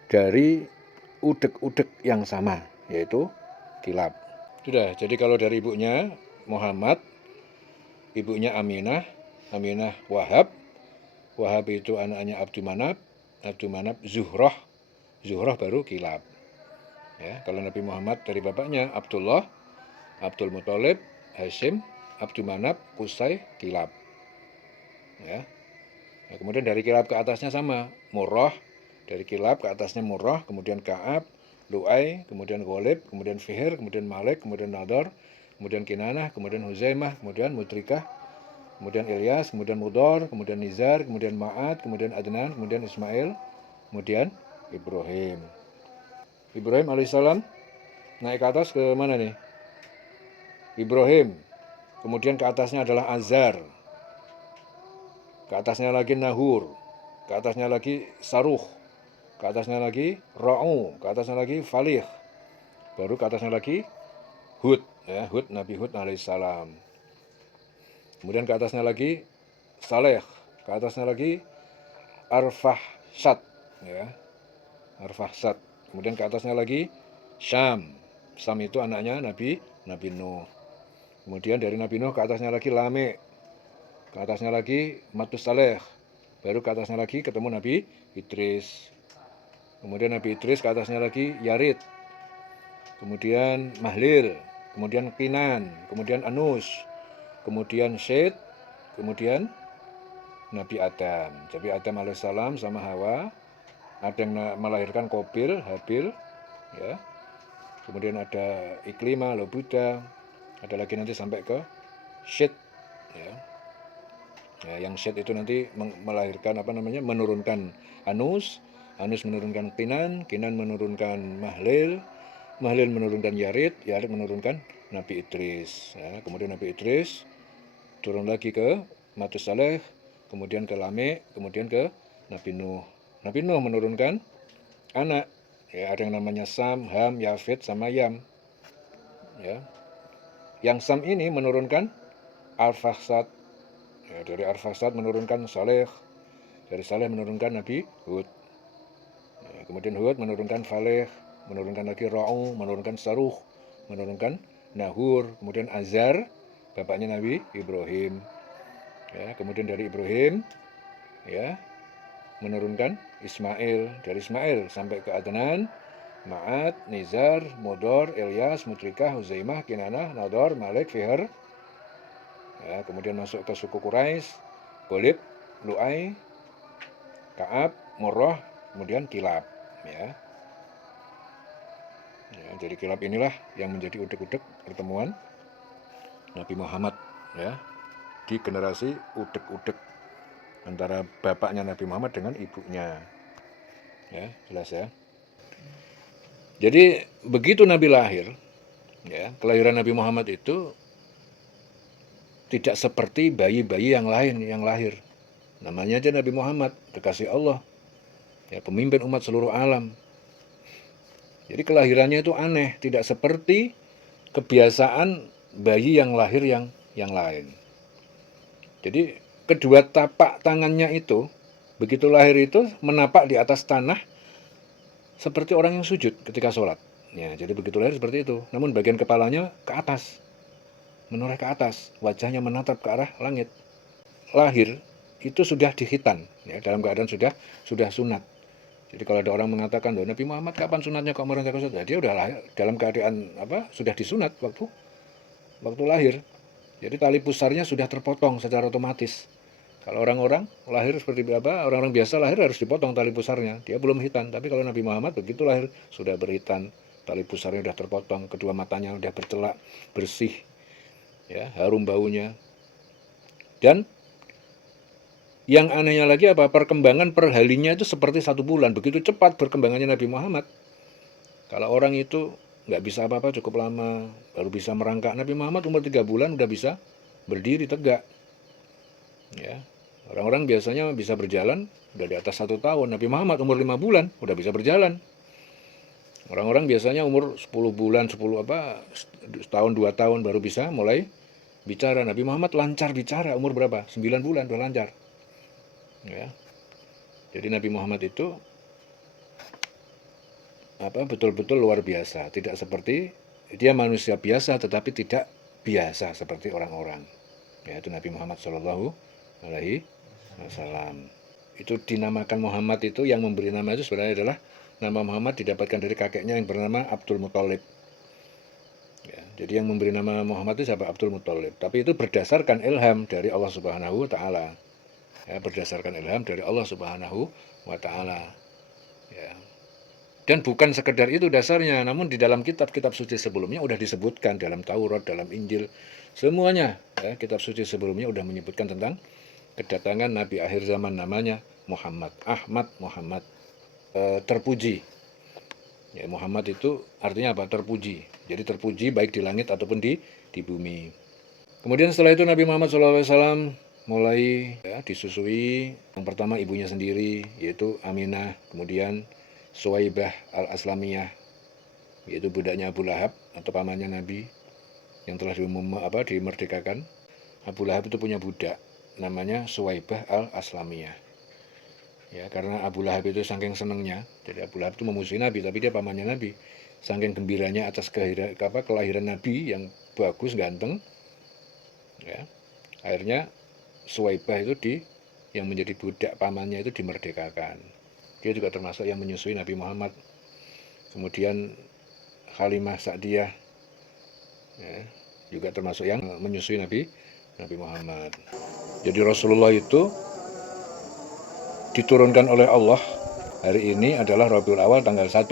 dari udek-udek yang sama, yaitu Kilab. Sudah, jadi kalau dari ibunya Muhammad, ibunya Aminah, Aminah Wahab, Wahab itu anaknya Abdi Manaf, Abdi Manaf Zuhrah, Zuhrah baru Kilab. Ya, kalau Nabi Muhammad dari bapaknya Abdullah, Abdul Muthalib, Hashim, Abdi Manaf, Qusay, Kilab. Ya. Nah, kemudian dari Kilab ke atasnya sama, Murrah, dari Kilab ke atasnya Murrah, kemudian Ka'ab, Lu'ay, kemudian Ghalib, kemudian Fihr, kemudian Malik, kemudian Nador, kemudian Kinanah, kemudian Huzaimah, kemudian Mutrikah, kemudian Ilyas, kemudian Mudor, kemudian Nizar, kemudian Ma'ad, kemudian Adnan, kemudian Ismail, kemudian Ibrahim. Ibrahim alaihissalam naik ke atas ke mana nih? Ibrahim. Kemudian ke atasnya adalah Azar. Ke atasnya lagi Nahur. Ke atasnya lagi Saruh. Ke atasnya lagi Ra'u. Ke atasnya lagi Falih. Baru ke atasnya lagi Hud. Ya, Hud, Nabi Hud alaihissalam. Kemudian ke atasnya lagi Saleh. Ke atasnya lagi Arfahsad. Ya, Arfahsad. Kemudian ke atasnya lagi Syam. Syam itu anaknya Nabi Nuh. Kemudian dari Nabi Nuh ke atasnya lagi Lame. Ke atasnya lagi Matusaleh. Baru ke atasnya lagi ketemu Nabi Idris. Kemudian Nabi Idris ke atasnya lagi Yarid. Kemudian Mahlil. Kemudian Kinan. Kemudian Anus. Kemudian Syed. Kemudian Nabi Adam. Jadi Adam alaihissalam sama Hawa. Ada yang melahirkan Qabil, Habil. Ya. Kemudian ada Iklima, Lobuda. Ada lagi nanti sampai ke Syed. Ya. Nah, yang Syed itu nanti melahirkan menurunkan Anus, Anus menurunkan Kinan, Kinan menurunkan Mahlil, Mahlil menurunkan Yarid, Yarid menurunkan Nabi Idris. Ya, kemudian Nabi Idris turun lagi ke Matusaleh, kemudian ke Lame, kemudian ke Nabi Nuh. Nabi Nuh menurunkan anak, ya, ada yang namanya Sam, Ham, Yafet, sama Yam. Ya. Yang Sam ini menurunkan Arfaksad. Ya, dari Arfaksad menurunkan Saleh, dari Saleh menurunkan Nabi Hud. Ya, kemudian Hud menurunkan Faleh, menurunkan lagi Ra'u, menurunkan Saruh, menurunkan Nahur, kemudian Azar, bapaknya Nabi Ibrahim. Ya, kemudian dari Ibrahim, ya, menurunkan Ismail, dari Ismail sampai ke Adnan, Ma'ad, Nizar, Mudor, Ilyas, Mutrikah, Huzaimah, Kinanah, Nador, Malik, Fihr. Ya, kemudian masuk ke suku Quraisy, Golib, Lu'ai, Ka'ab, Murrah, kemudian Kilab. Ya. Ya, jadi Kilab inilah yang menjadi udek-udek pertemuan Nabi Muhammad, ya, di generasi udek-udek antara bapaknya Nabi Muhammad dengan ibunya. Ya, jelas ya. Jadi begitu Nabi lahir, ya, kelahiran Nabi Muhammad itu tidak seperti bayi-bayi yang lain yang lahir. Namanya aja Nabi Muhammad, kekasih Allah, ya, pemimpin umat seluruh alam. Jadi kelahirannya itu aneh, tidak seperti kebiasaan bayi yang lahir yang lain. Jadi kedua tapak tangannya itu, begitu lahir itu menapak di atas tanah seperti orang yang sujud ketika sholat. Ya, jadi begitu lahir seperti itu. Namun bagian kepalanya ke atas, menoleh ke atas, wajahnya menatap ke arah langit. Lahir itu sudah dikhitan, ya, dalam keadaan sudah sunat. Jadi kalau ada orang mengatakan, Nabi Muhammad kapan sunatnya kok merasakan sunat? Dia udah lahir dalam keadaan sudah disunat waktu lahir. Jadi tali pusarnya sudah terpotong secara otomatis. Kalau orang-orang lahir seperti orang-orang biasa lahir harus dipotong tali pusarnya. Dia belum hitan, tapi kalau Nabi Muhammad begitu lahir sudah berhitan, tali pusarnya sudah terpotong, kedua matanya sudah bercelak, bersih, ya, harum baunya. Dan yang anehnya lagi perkembangan perhalinya itu seperti 1 bulan. Begitu cepat perkembangannya Nabi Muhammad. Kalau orang itu nggak bisa apa-apa cukup lama, baru bisa merangkak. Nabi Muhammad umur 3 bulan udah bisa berdiri tegak. Ya, orang-orang biasanya bisa berjalan udah di atas 1 tahun. Nabi Muhammad umur 5 bulan udah bisa berjalan. Orang-orang biasanya umur 10 bulan, setahun 2 tahun baru bisa mulai bicara. Nabi Muhammad lancar bicara umur berapa? 9 bulan udah lancar. Ya. Jadi Nabi Muhammad itu betul-betul luar biasa. Tidak seperti dia manusia biasa, tetapi tidak biasa seperti orang-orang. Yaitu Nabi Muhammad Shallallahu Alaihi Wasallam. Itu dinamakan Muhammad, itu yang memberi nama itu sebenarnya adalah nama Muhammad didapatkan dari kakeknya yang bernama Abdul Muthalib. Ya, jadi yang memberi nama Muhammad itu siapa? Abdul Muthalib. Tapi itu berdasarkan ilham dari Allah Subhanahu Wa Taala. Ya, berdasarkan ilham dari Allah Subhanahu Wa Taala. Ya. Dan bukan sekedar itu dasarnya, namun di dalam kitab-kitab suci sebelumnya sudah disebutkan, dalam Taurat, dalam Injil, semuanya, ya, kitab suci sebelumnya sudah menyebutkan tentang kedatangan Nabi akhir zaman, namanya Muhammad, Ahmad Muhammad, terpuji. Ya, Muhammad itu artinya apa? Terpuji. Jadi terpuji baik di langit ataupun di bumi. Kemudian setelah itu Nabi Muhammad SAW mulai, ya, disusui. Yang pertama ibunya sendiri, yaitu Aminah. Kemudian Suwaibah al-Aslamiyah, yaitu budaknya Abu Lahab atau pamannya Nabi yang telah dimerdekakan. Abu Lahab itu punya budak namanya Suwaibah al-Aslamiyah. Ya, karena Abu Lahab itu saking senengnya, jadi Abu Lahab itu memusuhi Nabi, tapi dia pamannya Nabi. Saking gembiranya atas kelahiran Nabi yang bagus, ganteng, ya, akhirnya Suwaibah itu yang menjadi budak pamannya itu dimerdekakan. Dia juga termasuk yang menyusui Nabi Muhammad. Kemudian Halimah Sa'diyah, ya, juga termasuk yang menyusui Nabi Muhammad. Jadi Rasulullah itu diturunkan oleh Allah hari ini adalah Rabiul Awal tanggal 1.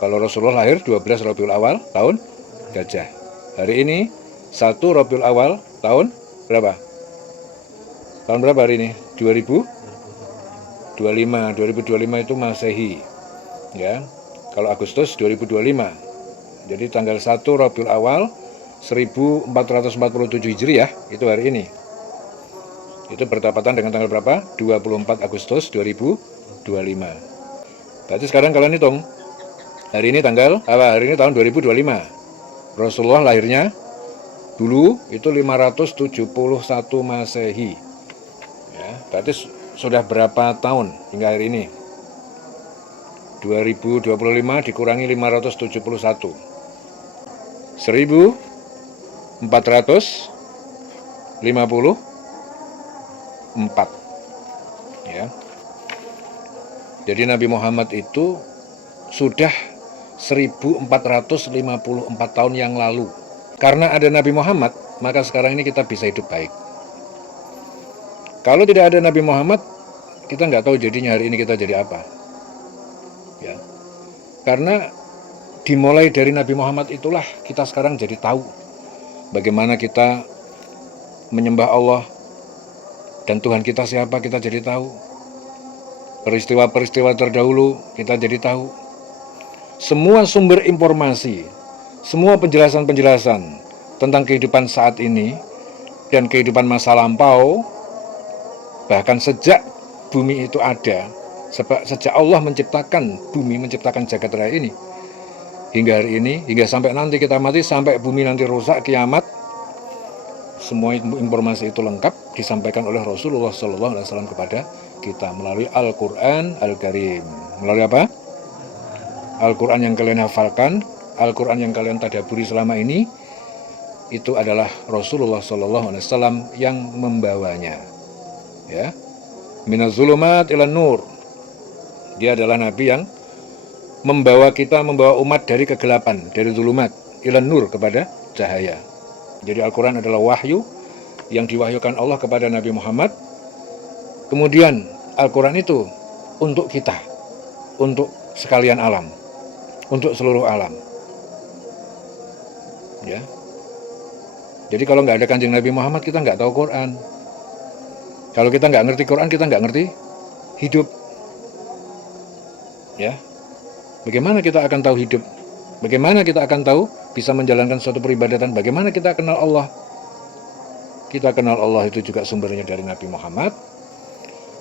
Kalau Rasulullah lahir 12 Rabiul Awal tahun Gajah. Hari ini 1 Rabiul Awal tahun berapa? Tahun berapa hari ini? 2025 itu Masehi. Ya. Kalau Agustus 2025. Jadi tanggal 1 Rabiul Awal 1447 Hijriah itu hari ini. Itu bertepatan dengan tanggal berapa? 24 Agustus 2025. Berarti sekarang kalian hitung. Hari ini hari ini tahun 2025. Rasulullah lahirnya dulu itu 571 Masehi. Ya, berarti sudah berapa tahun hingga hari ini? 2025 dikurangi 571. 1450 Ya. Jadi Nabi Muhammad itu sudah 1454 tahun yang lalu. Karena ada Nabi Muhammad, maka sekarang ini kita bisa hidup baik. Kalau tidak ada Nabi Muhammad, kita nggak tahu jadinya hari ini kita jadi apa. Ya. Karena dimulai dari Nabi Muhammad itulah kita sekarang jadi tahu bagaimana kita menyembah Allah dan Tuhan kita siapa, kita jadi tahu. Peristiwa-peristiwa terdahulu kita jadi tahu. Semua sumber informasi, semua penjelasan-penjelasan tentang kehidupan saat ini dan kehidupan masa lampau, bahkan sejak bumi itu ada, sejak Allah menciptakan bumi, menciptakan jagat raya ini, hingga hari ini, hingga sampai nanti kita mati, sampai bumi nanti rusak, kiamat, semua informasi itu lengkap disampaikan oleh Rasulullah SAW kepada kita melalui Al-Quran Al-Karim. Melalui apa? Al-Quran yang kalian hafalkan, Al-Quran yang kalian tadaburi selama ini, itu adalah Rasulullah SAW yang membawanya. Ya, minaz zulumat ilan nur. Dia adalah Nabi yang membawa kita, membawa umat dari kegelapan, dari zulumat ilan nur kepada cahaya. Jadi Al-Quran adalah wahyu yang diwahyukan Allah kepada Nabi Muhammad. Kemudian Al-Quran itu untuk kita, untuk sekalian alam, untuk seluruh alam. Ya. Jadi kalau nggak ada kanjeng Nabi Muhammad, kita nggak tahu Quran. Kalau kita nggak ngerti Quran, kita nggak ngerti hidup. Ya. Bagaimana kita akan tahu hidup? Bagaimana kita akan tahu bisa menjalankan suatu peribadatan? Bagaimana kita kenal Allah? Kita kenal Allah itu juga sumbernya dari Nabi Muhammad.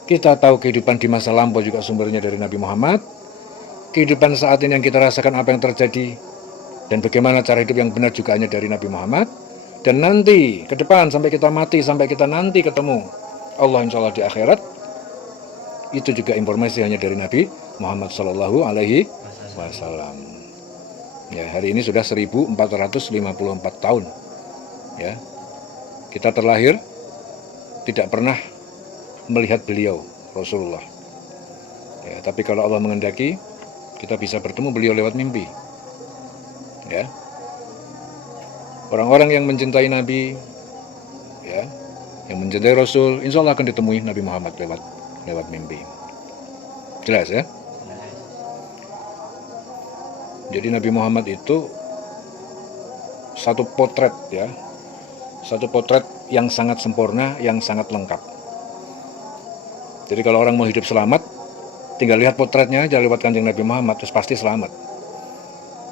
Kita tahu kehidupan di masa lampau juga sumbernya dari Nabi Muhammad. Kehidupan saat ini yang kita rasakan, apa yang terjadi dan bagaimana cara hidup yang benar juga hanya dari Nabi Muhammad. Dan nanti ke depan sampai kita mati, sampai kita nanti ketemu Allah insya Allah di akhirat, itu juga informasi hanya dari Nabi Muhammad Sallallahu Alaihi Wasallam. Ya, hari ini sudah 1454 tahun. Ya, kita terlahir tidak pernah melihat beliau Rasulullah. Ya, tapi kalau Allah menghendaki, kita bisa bertemu beliau lewat mimpi. Ya, orang-orang yang mencintai Nabi, ya, yang mencintai Rasul, insya Allah akan ditemui Nabi Muhammad lewat mimpi. Jelas ya? Jadi Nabi Muhammad itu satu potret, ya, satu potret yang sangat sempurna, yang sangat lengkap. Jadi kalau orang mau hidup selamat, tinggal lihat potretnya aja lewat kanjeng Nabi Muhammad, terus pasti selamat.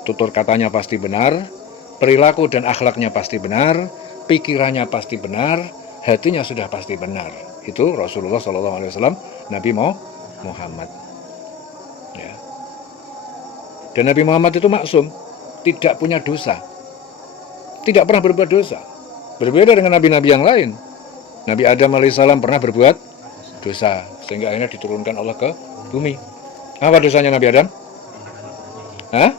Tutur katanya pasti benar, perilaku dan akhlaknya pasti benar, pikirannya pasti benar, hatinya sudah pasti benar. Itu Rasulullah SAW, Nabi Muhammad. Ya. Dan Nabi Muhammad itu maksum, tidak punya dosa, tidak pernah berbuat dosa. Berbeda dengan nabi-nabi yang lain. Nabi Adam alaihissalam pernah berbuat dosa, sehingga akhirnya diturunkan Allah ke bumi. Apa dosanya Nabi Adam? Hah?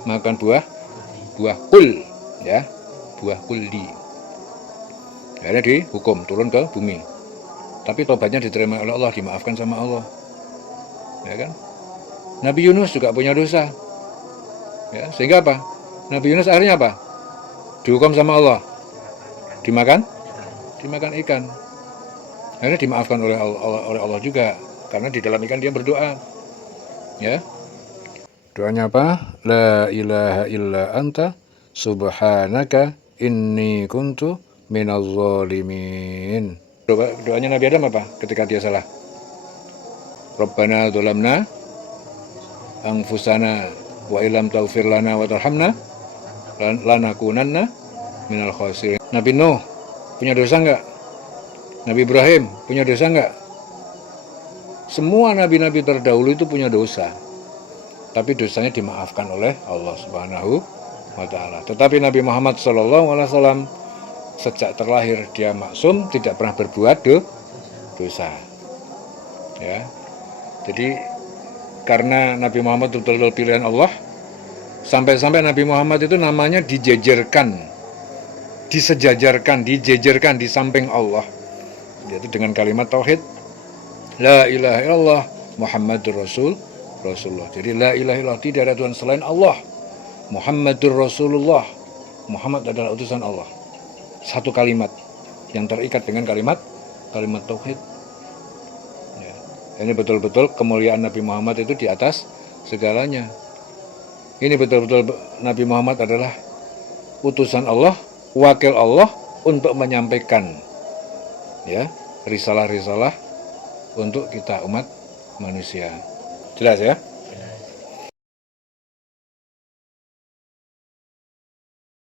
Makan buah kul, ya, buah kuldi. Akhirnya dihukum turun ke bumi. Tapi tobatnya diterima oleh Allah, dimaafkan sama Allah. Ya kan? Nabi Yunus juga punya dosa. Ya, sehingga apa? Nabi Yunus akhirnya apa? Dihukum sama Allah. Dimakan ikan. Akhirnya dimaafkan oleh Allah juga, karena di dalam ikan dia berdoa. Ya. Doanya apa? La ilaha illa anta subhanaka inni kuntu minaz zalimin. Doanya Nabi Adam apa ketika dia salah? Rabbana dzalamna anfusana wa illam taghfir lana wa tarhamna lanakunanna minal khasirin. Nabi Nuh punya dosa enggak? Nabi Ibrahim punya dosa enggak? Semua nabi-nabi terdahulu itu punya dosa, tapi dosanya dimaafkan oleh Allah Subhanahu wa Ta'ala. Tetapi Nabi Muhammad SAW sejak terlahir dia maksum, tidak pernah berbuat dosa. Ya, jadi karena Nabi Muhammad betul-betul pilihan Allah, sampai-sampai Nabi Muhammad itu namanya disejajarkan di samping Allah. yaitu dengan kalimat tauhid la ilaha illallah Muhammadur Rasulullah. Jadi la ilaha illallah, tidak ada Tuhan selain Allah, Muhammadur Rasulullah, Muhammad adalah utusan Allah. Satu kalimat yang terikat dengan kalimat tauhid. Ya. Ini betul-betul kemuliaan Nabi Muhammad itu di atas segalanya. Ini betul-betul Nabi Muhammad adalah utusan Allah, wakil Allah untuk menyampaikan ya risalah-risalah untuk kita umat manusia. Jelas ya?